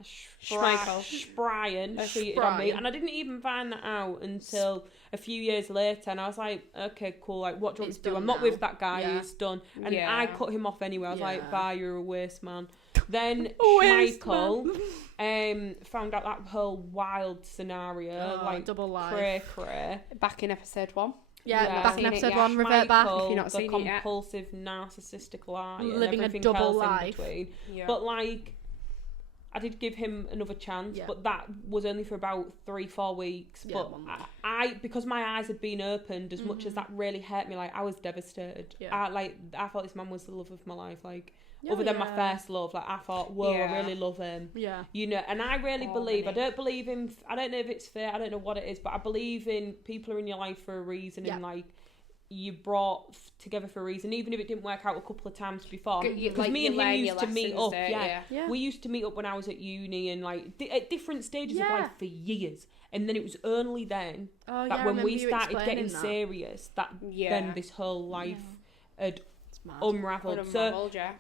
Spryan, cheated on me, and I didn't even find that out until a few years later, and I was like, okay, cool, like, what do you want me to do? I'm not with that guy, it's done. And I cut him off anyway. I was like, bye, you're a waste man. Then Schmeichel found out that whole wild scenario, like, double life. cray. Back in episode 1. Yeah, back in episode 1, revert back if you're not seen the it yet. compulsive, narcissistic liar, living and a double else life. in between. Yeah. But like, I did give him another chance, but that was only for about 3-4 weeks. Yeah, but I because my eyes had been opened, as much as that really hurt me, like, I was devastated. Yeah. I thought this man was the love of my life, like. Other than my first love, like, I thought, whoa, I really love him. Yeah. You know, and I really believe, I don't believe in, I don't know if it's fair, I don't know what it is, but I believe in people are in your life for a reason, and, like, you brought together for a reason, even if it didn't work out a couple of times before. Because like, me and him used to meet up, Yeah. We used to meet up when I was at uni, and, like, at different stages of life for years. And then it was only then that when we started getting serious, that then this whole life had unravelled.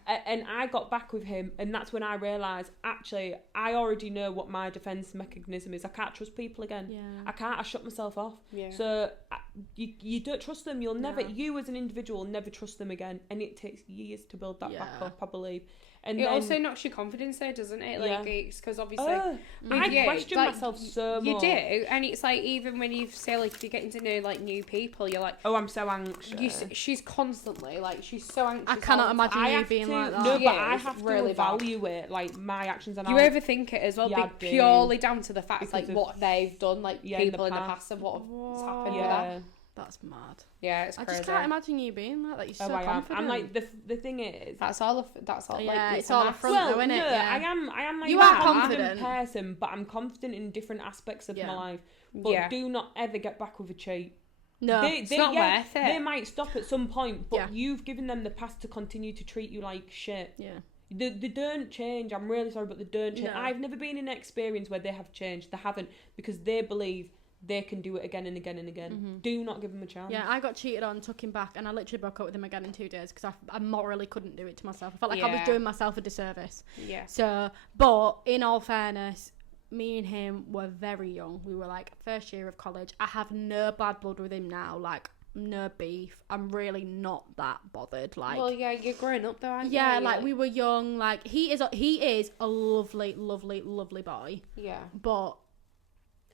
And I got back with him, and that's when I realised, actually, I already know what my defence mechanism is. I can't trust people again. I can't. I shut myself off. So you don't trust them. You'll never, you as an individual, never trust them again, and it takes years to build that back up, I believe. And it also knocks your confidence there, doesn't it? Like, it's because obviously I question myself so much. You do, and it's like, even when you say, like, if you're getting to know, like, new people, you're like, oh, I'm so anxious. She's constantly, like, she's so anxious. I cannot imagine you being like that. No, but I have to evaluate, like, my actions, and you overthink it as well, purely down to the fact, because like, what they've done, like, people in the past and what's happened with that. That's mad. Yeah, it's crazy. I just can't imagine you being like that. You're so confident. I'm like, the thing is, that's all. Yeah, like, it's all a front, though, isn't it? I am like, you a are confident person, but I'm confident in different aspects of my life. But do not ever get back with a cheat. No, it's not worth it. They might stop at some point, but you've given them the pass to continue to treat you like shit. Yeah. They don't change. I'm really sorry, but they don't change. No. I've never been in an experience where they have changed. They haven't, because they believe they can do it again and again and again. Do not give them a chance. Yeah, I got cheated on, took him back, and I literally broke up with him again in 2 days because I morally couldn't do it to myself. I felt like I was doing myself a disservice. Yeah. So, but in all fairness, me and him were very young. We were like first year of college. I have no bad blood with him now. Like, no beef. I'm really not that bothered. Like, well, yeah, you're growing up though, aren't you? Yeah, like, we were young. Like, he is a lovely, lovely, lovely boy. Yeah. But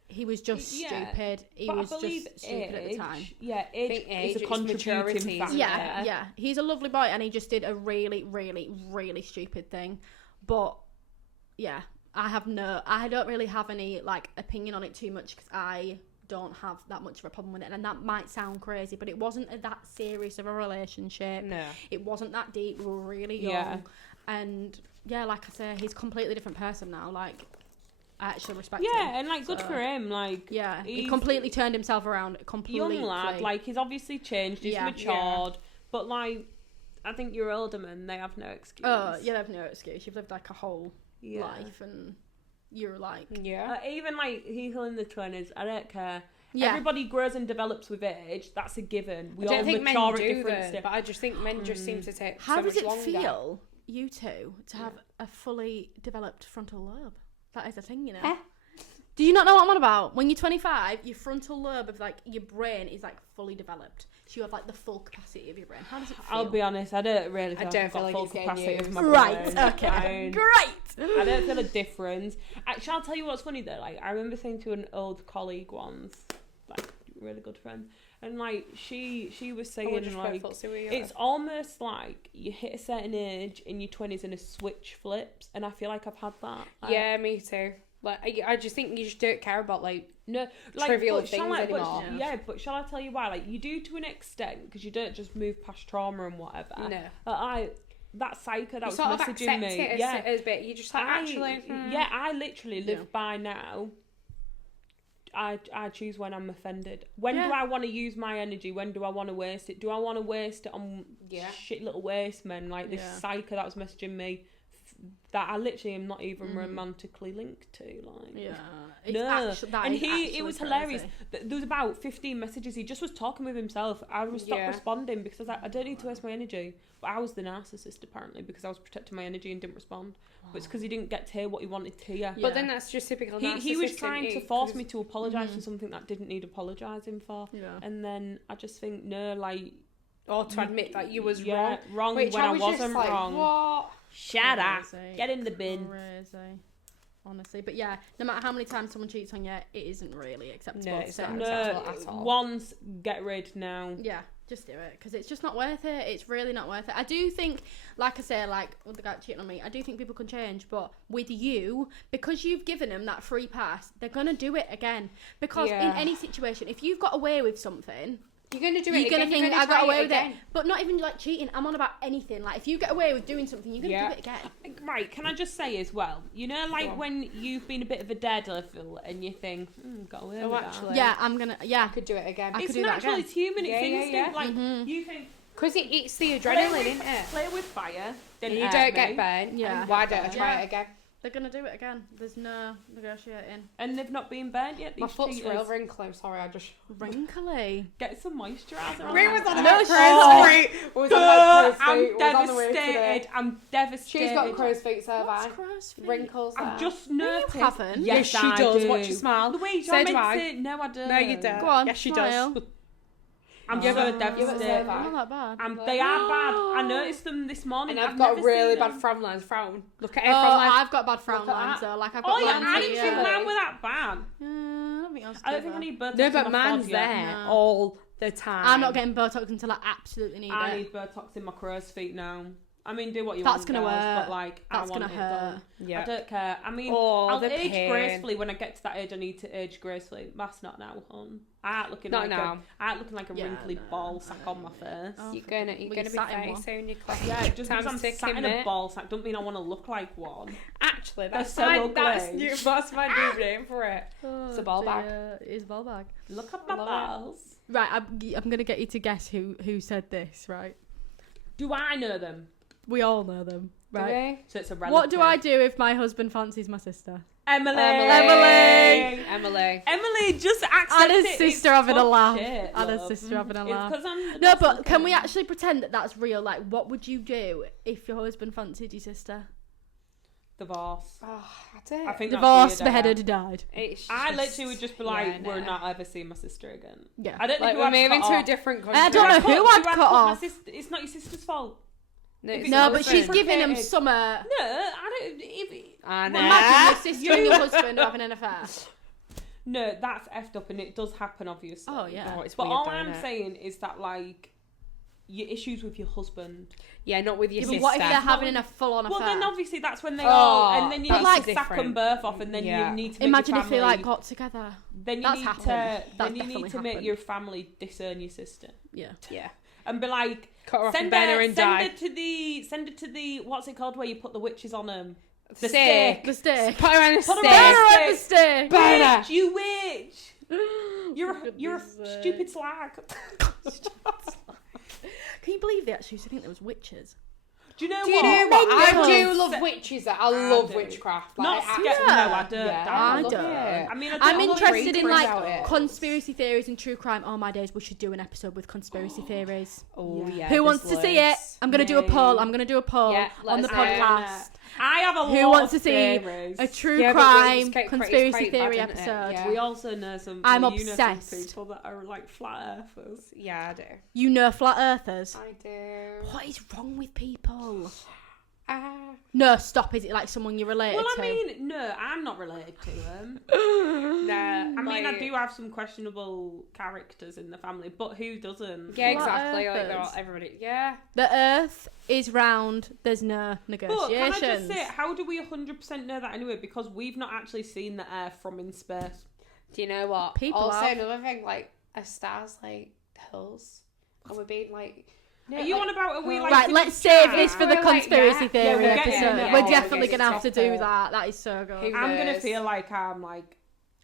he was just stupid. He was just stupid at the time. Yeah, age is a contributing factor. Yeah. He's a lovely boy, and he just did a really, really, really stupid thing. But yeah, I don't really have any, like, opinion on it too much, because I don't have that much of a problem with it, and that might sound crazy, but it wasn't that serious of a relationship. No, it wasn't that deep. We were really young, and like I say, he's a completely different person now. Like, I actually respect him. Yeah, and, like, good for him. Like, he completely turned himself around. Completely. Young lad, like, he's obviously changed. He's matured, but, like, I think your older men, they have no excuse. Oh, yeah, they have no excuse. You've lived, like, a whole life, and you're like, even, like, people in the 20s, I don't care. Yeah. Everybody grows and develops with age. That's a given. We I don't all think mature men at do different though, steps. but I just think men just seem to take How so does much it longer. feel, you two, to have a fully developed frontal lobe? That is a thing, you know. Do you not know what I'm on about? When you're 25, your frontal lobe of, like, your brain is, like, fully developed. So you have, like, the full capacity of your brain. How does it feel? I'll be honest, I don't really feel I've got like full capacity of my brain. brain. Okay, great. I don't feel a difference. Actually, I'll tell you what's funny though. Like, I remember saying to an old colleague once, like, really good friend, and, like, she was saying, like, it's almost like you hit a certain age in your 20s and a switch flips, and I feel like I've had that. Yeah, me too. Like, I just think you just don't care about, like, like, trivial things anymore. But shall I tell you why? Like, you do to an extent, because you don't just move past trauma and whatever. No. But that psycho that was sort of messaging me. It as a bit. You just like, actually. Yeah, I literally live by now. I choose when I'm offended. When do I want to use my energy? When do I want to waste it? Do I want to waste it on shit little waste men like this psycho that was messaging me that I literally am not even romantically linked to. Like, Yeah. It was hilarious. There was about 15 messages. He just was talking with himself. I was stopped responding because I was like, I don't need to waste my energy. But I was the narcissist apparently because I was protecting my energy and didn't respond. But it's because he didn't get to hear what he wanted to hear. Yeah. But then that's just typical narcissist. He was trying to force me to apologise for something that didn't need apologising for. Yeah. And then I just think, or to admit that you was wrong when I wasn't wrong. What? Shut up. Get in the bin. Crazy. Honestly, but yeah, no matter how many times someone cheats on you, it isn't really acceptable. No, it's not acceptable at all. Once, get rid now. Yeah, just do it because it's just not worth it. It's really not worth it. I do think, like I say, like with the guy cheating on me, I do think people can change, but with you, because you've given them that free pass, they're gonna do it again. Because in any situation, if you've got away with something, you're going to do it You're again. going to think, I got away with it. But not even, like, cheating. I'm on about anything. Like, if you get away with doing something, you're going to do it again. Right, can I just say as well, when you've been a bit of a daredevil and you think, got away with that. Yeah, I'm going to, I could do it again. I it's could do natural, that again. It's human, it's instinct. Like, you think... Because it's the adrenaline, isn't it? Play with fire, then you don't get burned. Yeah. Why don't I try it again? They're going to do it again. There's no negotiating. And they've not been burnt yet, these My foot's cheaters. real wrinkly. Sorry, I just... Wrinkly? Get some moisturiser on. Ray was on I'm devastated. I'm devastated. She's got crow's feet, so have What's crow's feet? Wrinkles there. I've just noticed. You haven't? Yes, she does. Watch your smile. Louise, So you're do meant I. to say, no, I don't. No, you don't. Go on, Yes, she smile. does. I'm so devastated. They're not that bad. They are bad. I noticed them this morning. And I've got really bad frown lines. Look at her Oh, frown lines. I've got bad frown lines, though. Like, I've got lines I didn't here. think mine were that bad. I don't think I don't think I need Botox. No, but in my mine's fob there yet. all the time. I'm not getting Botox until I absolutely need I it. need Botox in my crow's feet now. I mean, do what you That's want, gonna girls, work. but like, That's I want gonna it hurt. done. Yeah. I don't care. I mean, I'll age gracefully when I get to that age. I need to age gracefully. That's not now, hon. I ain't looking like a wrinkly ball sack on my face. Oh, you're gonna be 30 soon. You're class. Yeah, just because I'm sat in a ball sack don't mean I want to look like one. Actually, that's so ugly. That's my new name for it. It's a ball bag. It is a ball bag. Look at my balls. Right, I'm gonna get you to guess who said this. Right. Do I know them? We all know them. Right. So it's a relative. What do I do if my husband fancies my sister? Emily, just accept Anna's it. sister having a laugh. Shit, Anna's sister having a laugh. It's 'cause I'm No, but can we actually pretend that that's real? Like, what would you do if your husband fancied your sister? Divorce. Oh, I don't. I think Divorce, that's beheaded, died. I literally would just be like, we're not ever seeing my sister again. Yeah. I don't know like who we're I'd moving cut to a off. different country. I don't know who I'd cut off. It's not your sister's fault. No, but she's giving him summer. No, I don't. Imagine your sister and your husband having an affair. No, that's effed up, and it does happen, obviously. Oh yeah. But all I'm saying is that, like, your issues with your husband. Yeah, not with your sister. But what if they're having a full-on affair? Well, then obviously that's when they all, and then you need like to sack them both off, and then you need to make imagine your if family, they like got together. Then you That's need happened. to, That's then you need to definitely make happened. your family disown your sister. Yeah. Yeah. And be like, cut her off send and burn her and die. Send it to the what's it called where you put the witches on them. The stake. The stake. Put her on a Put her on the stake. Burn her. Witch, you witch. You're a stupid slag. Can you believe they actually used to think there was witches? Do you know Do what? you know what? I Mental. do love witches. I love witchcraft. Not Like, scared. Yeah. No, I don't. Yeah, I love don't. it. I mean, I'm love interested in reading like about it. conspiracy theories and true crime. Oh my days, we should do an episode with conspiracy theories. Oh yeah. Who wants to see it? I'm gonna do a poll. I'm gonna do a poll Yeah, on the let us know. podcast. I have a lot Who wants to of see theories. a true Yeah, but crime it's conspiracy quite theory bad, isn't it? episode? Yeah. We also know some. I'm you know some obsessed. people that are like flat earthers. Yeah, I do. You know flat earthers. I do. What is wrong with people? No, stop. Is it like someone you're related Well, to? I mean, no, I'm not related to them. Nah. I mean, I do have some questionable characters in the family, but who doesn't? Yeah, Flat exactly. Like earthers. they're all, everybody. Yeah. The Earth is round. There's no But negotiations. can I just say, how do we 100% know that anyway? Because we've not actually seen the Earth from in space. Do you know what? People also, have. another thing, like a star's like hills, and we're being like. No, Are you on about? Are we like? Right, in let's the save chat? this for the We're like, conspiracy yeah. theory Yeah, we're getting episode. there. We're Oh, definitely okay, going to have to stop do it. that. That is so good. Who I'm gonna knows? feel like I'm like.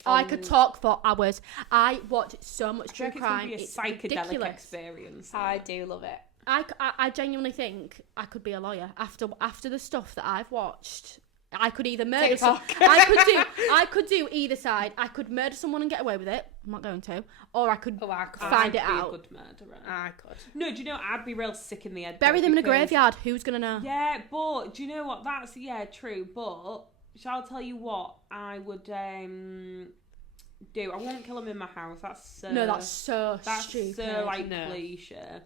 I could talk for hours. I watch so much I true feel like it's gonna crime. be a It's psychedelic ridiculous. experience. I do love it. I genuinely think I could be a lawyer after the stuff that I've watched. I could either murder I could do either side. I could murder someone and get away with it. I'm not going to. Or I could find it out. I'd be a good murderer. I could. No, do you know, I'd be real sick in the head. Bury them in a graveyard. Who's going to know? Yeah, but do you know what? That's, true. But shall I tell you what I would do? I won't kill them in my house. That's so... No, that's so stupid. So, cliche.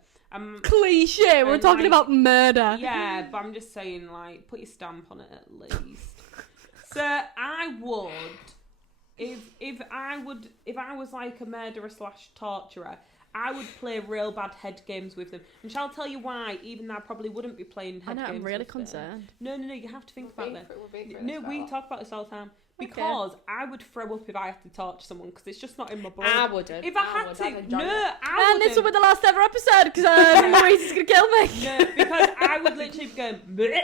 Cliche. We're talking about murder. Yeah, but I'm just saying, put your stamp on it at least. So I would, if I was like a murderer / torturer, I would play real bad head games with them. And shall I tell you why? Even though I probably wouldn't be playing head games. I'm really with concerned. Them. No, you have to think about this. No, we talk about this all the time. Because I would throw up if I had to torture someone because it's just not in my blood. I wouldn't. If I had to, I and wouldn't. this will be the last ever episode because Maurice is going to kill me. No, because I would literally be going, bleh.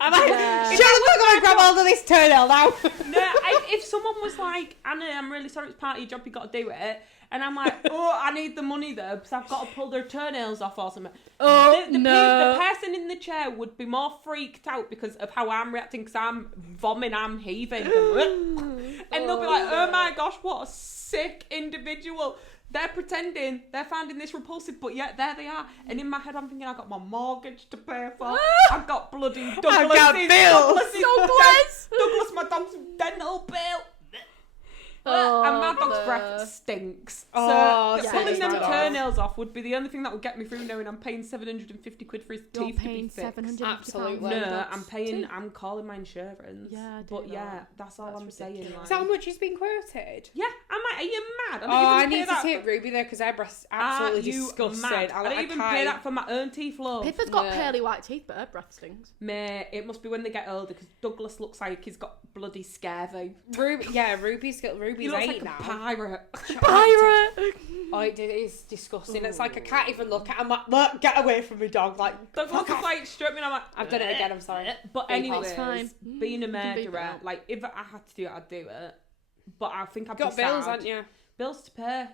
I'm like, shut the fuck up and grab hold of this toenail now. No, if someone was like, Anna, I'm really sorry, it's part of your job, you got to do it. And I'm like, I need the money though, because I've got to pull their toenails off or something. The person in the chair would be more freaked out because of how I'm reacting, because I'm vomiting, I'm heaving. And they'll be like, oh my gosh, what a sick individual. They're pretending, they're finding this repulsive, but yet there they are. And in my head, I'm thinking, I've got my mortgage to pay for. I've got bloody Douglas. I've got bills. Douglas, my dog's dental bill. And my dog's breath stinks. So pulling them toenails off would be the only thing that would get me through, knowing I'm paying 750 quid for his teeth to be fixed. Absolutely. No, I'm calling my insurance. Yeah, that's all I'm saying. Is that how much he's been quoted? Yeah, are you mad? I need to take Ruby there because her breath's absolutely disgusting. I don't even pay that for my own teeth, love. Pippa's got pearly white teeth, but her breath stings. Mate, it must be when they get older because Douglas looks like he's got bloody scurvy. Ruby's He looks like now. a pirate. Oh, it is disgusting. It's like I can't even look at him. I'm like, look, get away from me, dog. Like, Douglas is like straight me and I'm like, I've done it again, I'm sorry. But anyways, fine. Being a murderer, if I had to do it, I'd do it. But I think I've got bills, haven't you? Bills to pay.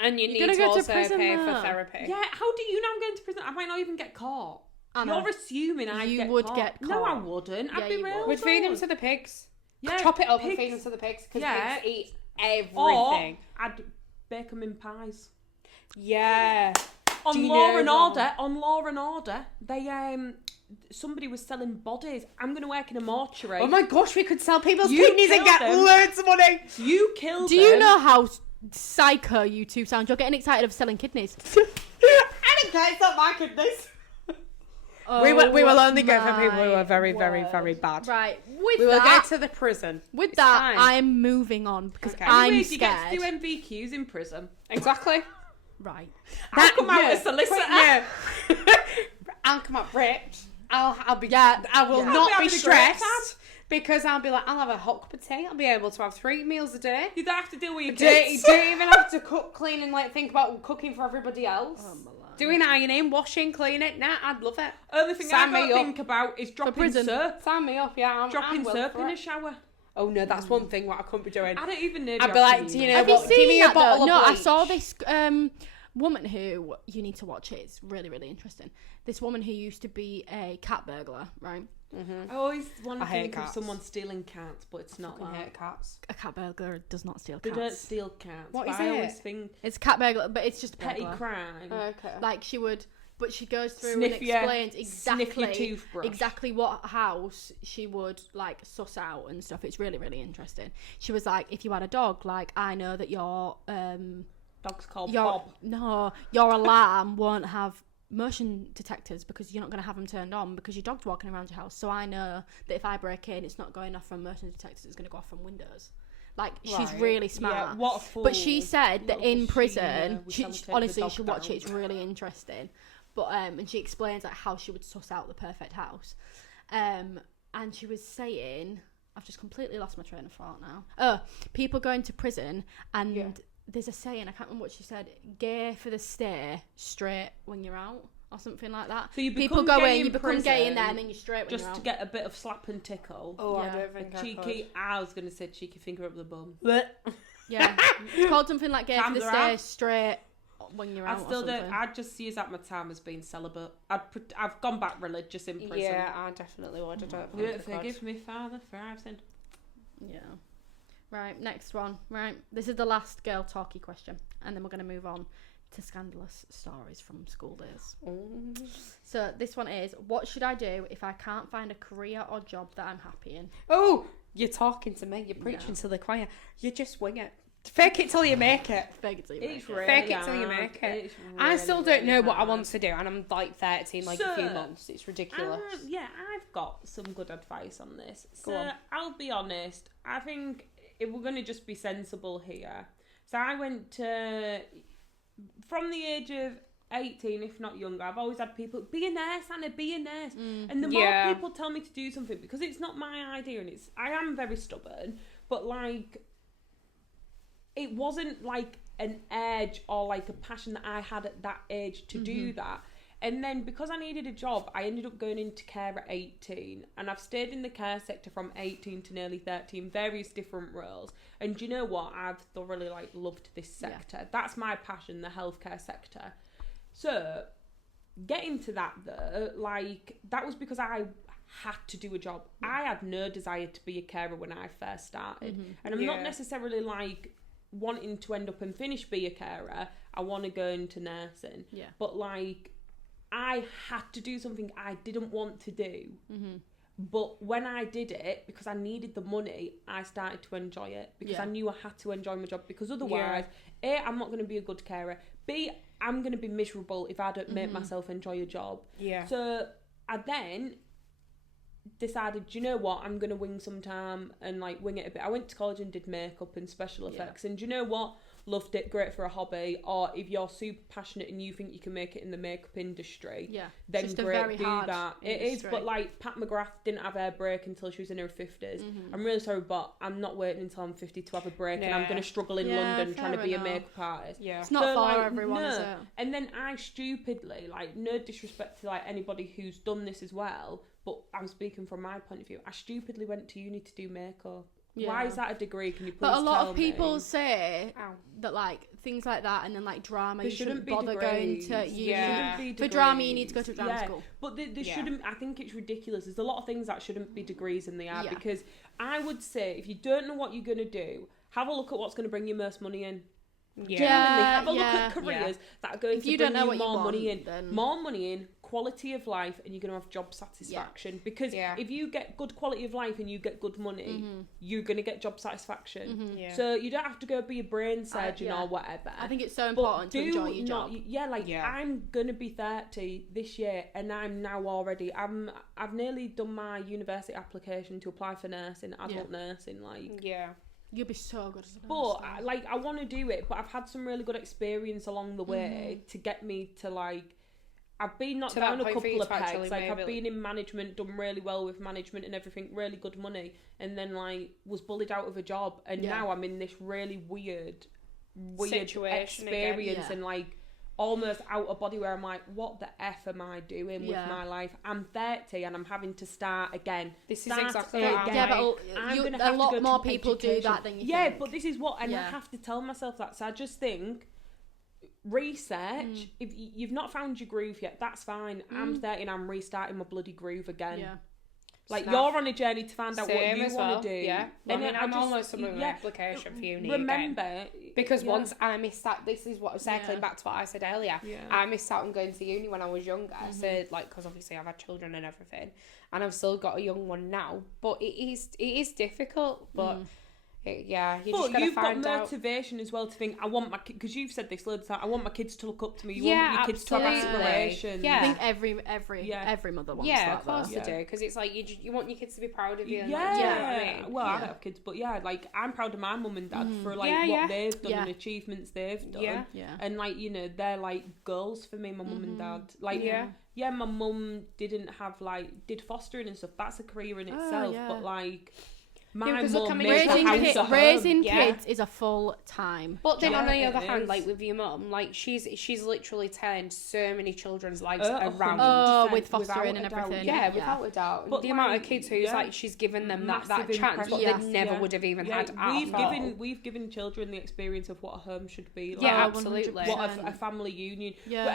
And you need to also pay for therapy. Yeah, how do you know I'm going to prison? I might not even get caught. You're assuming you would get caught. No, I wouldn't. I'd be real. We'd feed him to the pigs. Yeah, chop it up and feed them to the pigs because pigs eat everything. Or I'd bake them in pies. Yeah. On Law and Order, they somebody was selling bodies. I'm going to work in a mortuary. Oh my gosh, we could sell people's kidneys and get loads of money. You killed them. Do you know how psycho you two sound? You're getting excited of selling kidneys. I don't care. It's not my kidneys. We will only go for people who are very, very, very bad. Right. We will go to the prison. With that, I'm moving on because I'm scared. You get to do MVQs in prison. Exactly. Right. I'll come out as a solicitor. I'll come out ripped. I'll be. I will not be stressed because I'll be like, I'll have a hot cup of tea. I'll be able to have 3 meals a day. You don't have to deal with your kids. Don't even have to cook, clean, and think about cooking for everybody else. Doing ironing, washing, cleaning. Nah, I'd love it. Only thing I've got to think about is dropping soap. Sign me up, yeah. Dropping soap in a shower. Oh no, that's one thing what I couldn't be doing. I don't even know. I'd be like, do you know have what? You seen Give me a bottle of bleach. I saw this woman who, you need to watch it. It's really, really interesting. This woman who used to be a cat burglar, right? I always want to think of someone stealing cats, but it's not I hate cats. A cat burglar does not steal They cats. don't steal cats. What is I it? always think it's cat burglar, but it's just a petty burglar. crime. Okay. Like she would, but she goes through and explains exactly what house she would suss out and stuff. It's really, really interesting. She was like, if you had a dog, I know that your dog's called Bob. No, your alarm won't have motion detectors because you're not going to have them turned on because your dog's walking around your house. So I know that if I break in, it's not going off from motion detectors, it's going to go off from windows. She's really smart. Yeah, what a fool. But she said that in prison, honestly, you should watch it. It's really interesting. But and she explains how she would suss out the perfect house. And she was saying, I've just completely lost my train of thought now. Oh, people going to prison and there's a saying, I can't remember what she said, gay for the stay, straight when you're out, or something like that. So you people go in, you become gay in there, and then you're straight when just you're out. to get a bit of slap and tickle. Oh, I don't think I was going to say cheeky finger up the bum. Yeah. It's called something like gay for the stay, straight out when you're out. I still or don't. something. I'd just use at my time as being celibate. I've gone back religious in prison. Yeah, I definitely would. I don't think I could. Forgive me, Father, for I've sinned. Yeah. Right, next one. Right, this is the last girl talky question, and then we're going to move on to scandalous stories from school days. Oh. So this one is, what should I do if I can't find a career or job that I'm happy in? Oh, you're talking to me. You're preaching to the choir. You just wing it. Fake it till you make it. Fake it till you make it. Really Fake it till you hard. make it. It's I really, still don't know really what I hard. want to do, and I'm like 13, like a few So, months. It's ridiculous. I've got some good advice on this. Go So on. I'll be honest. I think if we're going to just be sensible here. So I went to, from the age of 18, if not younger, I've always had people, be a nurse, Anna, be a nurse. And the Yeah. more people tell me to do something, because it's not my idea, and I am very stubborn, but like, it wasn't like an urge or like a passion that I had at that age to do that. And then because I needed a job, I ended up going into care at 18, and I've stayed in the care sector from 18 to nearly 30 in various different roles. And do you know what? I've thoroughly like loved this sector. That's my passion, the healthcare sector. So getting to that though, like that was because I had to do a job. I had no desire to be a carer when I first started. And I'm not necessarily like wanting to end up and finish be a carer. I want to go into nursing. Yeah. But like I had to do something I didn't want to do. But when I did it, because I needed the money, I started to enjoy it because I knew I had to enjoy my job, because otherwise, A, I'm not going to be a good carer. B, I'm going to be miserable if I don't make myself enjoy a job. Yeah. So I then decided, you know what, I'm going to wing some time and like wing it a bit. I went to college and did makeup and special effects, and do you know what? Loved it, great for a hobby. Or if you're super passionate and you think you can make it in the makeup industry, then just a great, very do hard that. It is, but like Pat McGrath didn't have her break until she was in her 50s. I'm really sorry, but I'm not waiting until I'm 50 to have a break, and I'm going to struggle in London trying to be a makeup artist. Yeah. It's not for like, everyone, is it? And then I stupidly, like, no disrespect to like anybody who's done this as well, but I'm speaking from my point of view, I stupidly went to uni to do makeup. Why is that a degree? Can you please But a lot tell of people me? say that like things like that, and then like drama, There you shouldn't be bother going degrees. to uni. Yeah. Shouldn't be For drama, you degrees. need to go to drama school. But there shouldn't. I think it's ridiculous. There's a lot of things that shouldn't be degrees, and they are, because I would say if you don't know what you're going to do, have a look at what's going to bring you most money in. Genuinely, have a look at careers that are going If to you bring don't know you what you more want, money in, then- more money in, quality of life, and you're going to have job satisfaction. Because if you get good quality of life and you get good money, you're going to get job satisfaction. So you don't have to go be a brain surgeon or whatever. I think it's so important to enjoy your job. I'm gonna be 30 this year, and I'm now already. I've nearly done my university application to apply for nursing, adult nursing. Like, You'll be so good as a nurse. but I want to do it. But I've had some really good experience along the way to get me to like. I've been knocked down a couple of pegs. Like I've been in management, done really well with management and everything, really good money, and then like was bullied out of a job, and now I'm in this really weird situation experience again. and like almost out of body where I'm like, what the F am I doing with my life? I'm 30 and I'm having to start again. This is exactly again. what I'm gonna a have to lot go more to people do education. that than you Yeah, think. but this is what, and I have to tell myself that. So I just think, research. If you've not found your groove yet, that's fine. I'm 30 and I'm restarting my bloody groove again. Yeah. Like Snap. you're on a journey to find out what Same you as want well. to do. Yeah. And I mean, I'm just, almost on my application for uni Remember, again. Because once I missed out, this is what circling back to what I said earlier. Yeah. I missed out on going to uni when I was younger. So like, because obviously I've had children and everything, and I've still got a young one now. But it is difficult. But you just gotta you've find got out. motivation as well to think, I want my because you've said this loads of times, I want my kids to look up to me. You Yeah, want your kids to have absolutely. aspirations. Yeah. I think every mother wants Yeah, that. of course though. they do. Because it's like you want your kids to be proud of you. And Yeah, like, do you know what I mean? Well, I don't have kids, but like I'm proud of my mum and dad for like Yeah, what yeah. they've done and achievements they've done. Yeah. Yeah. And like, they're like goals for me, my mum and dad. Like, Yeah. my mum did fostering and stuff. That's a career in itself. yeah. But like, My because look, I mum mean, makes the house a home. raising Yeah. kids is a full time. But then Yeah, on the it other hand, is. like with your mum, like she's literally turned so many children's lives 100%. around. Oh, with without fostering a and doubt. everything. Yeah, without a doubt. But the amount like, of kids who's yeah, like she's given them that massive chance, but impression. they never Yeah. would have even Yeah, had at all. we've given children the experience of what a home should be like. Yeah, Oh, absolutely. 100%. What a family union, Yeah.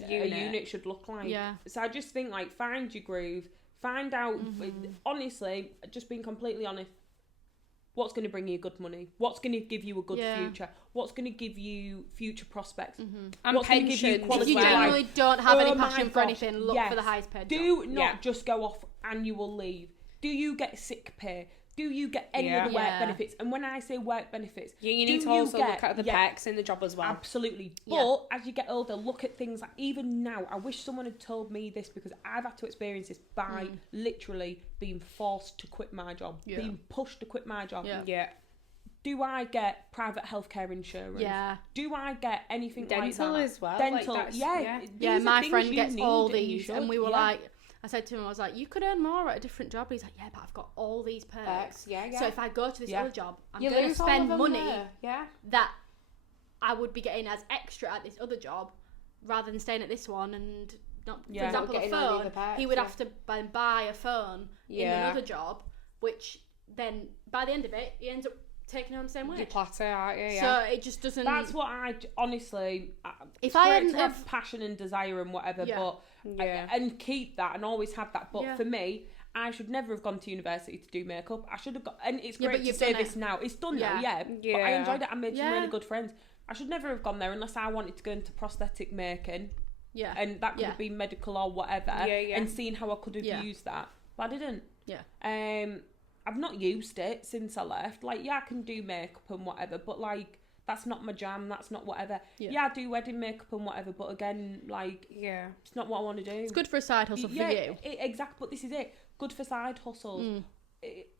a Unit. unit should look like. Yeah. So I just think like find your groove, find out. Mm-hmm. Honestly, just being completely honest, what's going to bring you good money? What's going to give you a good Yeah. future? What's going to give you future prospects? And What's gonna give you pensions If quality you as well. genuinely don't have any Oh my passion for gosh, anything, look yes. for the highest paid job. Do not Yeah. just go off annual leave. Do you get sick pay? Do you get any Yeah. of the work Yeah. benefits? And when I say work benefits, Yeah, you need do to also get- look at the yeah, pecs in the job as well. Absolutely. Yeah. But as you get older, look at things like even now. I wish someone had told me this because I've had to experience this by literally being forced to quit my job, Yeah. being pushed to quit my job. Yeah. Yeah. Do I get private healthcare insurance? Yeah. Do I get anything Dental like that? as well. Dental, Like that's, yeah. yeah. Yeah, These are my things friend you gets need all and you these, and should, we were yeah. like, I said to him, I was like, you could earn more at a different job. He's like, yeah, but I've got all these perks. Perks, yeah. So if I go to this Yeah. other job, I'm You going to lose all spend of them money there. Yeah. that I would be getting as extra at this other job rather than staying at this one and not, for Yeah. example, Not a getting any of phone. the perks, He would yeah. have to buy a phone in Yeah. another job, which then by the end of it, he ends up taking home the same You wage. platter, aren't you? So Yeah. it just doesn't. That's what honestly. If it's I great hadn't to have have- passion and desire and whatever, Yeah. but Yeah. and keep that and always have that. But Yeah. for me, I should never have gone to university to do makeup. I should have got, and it's Yeah, great but to you've say done this it. now. It's done Yeah. now, yeah. But I Yeah. enjoyed it. I made some Yeah. really good friends. I should never have gone there unless I wanted to go into prosthetic making, yeah. and that could Yeah. have been medical or whatever. Yeah, yeah. And seeing how I could have Yeah. used that, but I didn't. Yeah. I've not used it since I left. Like, yeah, I can do makeup and whatever, but like that's not my jam. That's not whatever. Yeah. Yeah, I do wedding makeup and whatever, but again, like Yeah. it's not what I want to do. It's good for a side hustle yeah, for you. Exactly. But this is it. Good for side hustles. Mm.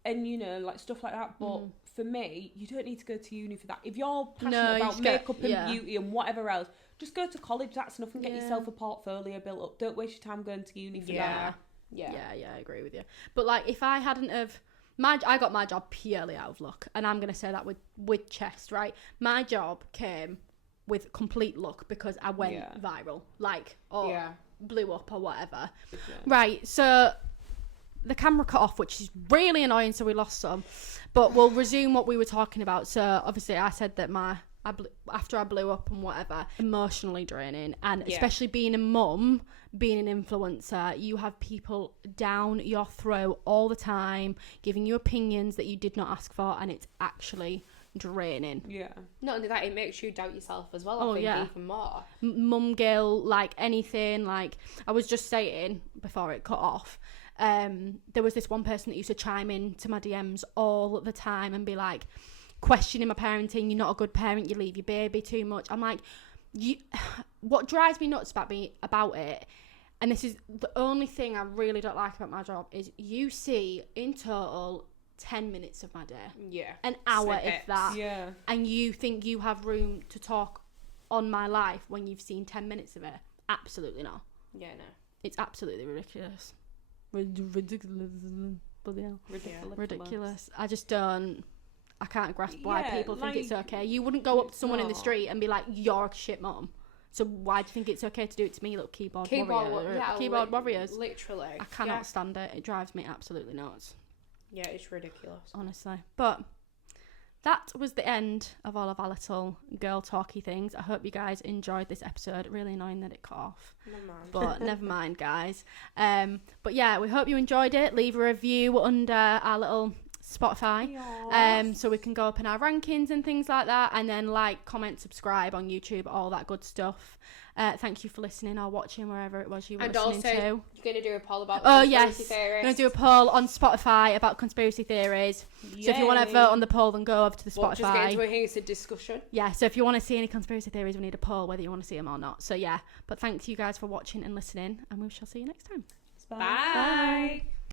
And you know, like stuff like that. But for me, you don't need to go to uni for that. If you're passionate No, you about just get- makeup and yeah. beauty and whatever else, just go to college. That's enough, and get Yeah. yourself a portfolio built up. Don't waste your time going to uni for Yeah. that. Yeah, I agree with you. But like, if I hadn't have I got my job purely out of luck, and I'm gonna say that with chest, right? My job came with complete luck because I went Yeah. viral, like, or Yeah. blew up or whatever. Yeah. Right. So the camera cut off, which is really annoying. So we lost some, but we'll resume what we were talking about. So obviously, I said that after I blew up and whatever, emotionally draining, and Yeah. especially being a mum, being an influencer, you have people down your throat all the time, giving you opinions that you did not ask for, and it's actually draining. Yeah. Not only that, it makes you doubt yourself as well. I Oh, think yeah. even more. Mum guilt, like anything. Like I was just saying before it cut off, there was this one person that used to chime in to my DMs all the time and be like, questioning my parenting. You're not a good parent. You leave your baby too much. I'm like, what drives me nuts about it, and this is the only thing I really don't like about my job, is you see in total 10 minutes of my day, Yeah. an hour if Snippets. that, Yeah. and you think you have room to talk on my life when you've seen 10 minutes of it. Absolutely not. Yeah, no. It's absolutely ridiculous. Ridiculous. Bloody hell. Ridiculous. I can't grasp why Yeah, people think it's like, okay. You wouldn't go up to someone in the no. street and be like, you're a shit mum. So why do you think it's okay to do it to me, little keyboard warriors? Literally. I cannot stand it. It drives me absolutely nuts, Yeah, it's ridiculous. honestly. But that was the end of all of our little girl talky things. I hope you guys enjoyed this episode. Really annoying that it cut off. Never mind. But never mind, guys. But yeah, we hope you enjoyed it. Leave a review under our little Spotify, so we can go up in our rankings and things like that, and then like, comment, subscribe on YouTube, all that good stuff. Thank you for listening or watching wherever it was you were And listening also, to. you're going to do a poll about Yes, conspiracy I'm theories. going to do a poll on Spotify about conspiracy theories. So if you want to vote on the poll, then go over to the We'll just get into Spotify. a heated discussion. Yeah, so if you want to see any conspiracy theories, we need a poll whether you want to see them or not. So yeah, but thank you guys for watching and listening, and we shall see you next time. Bye.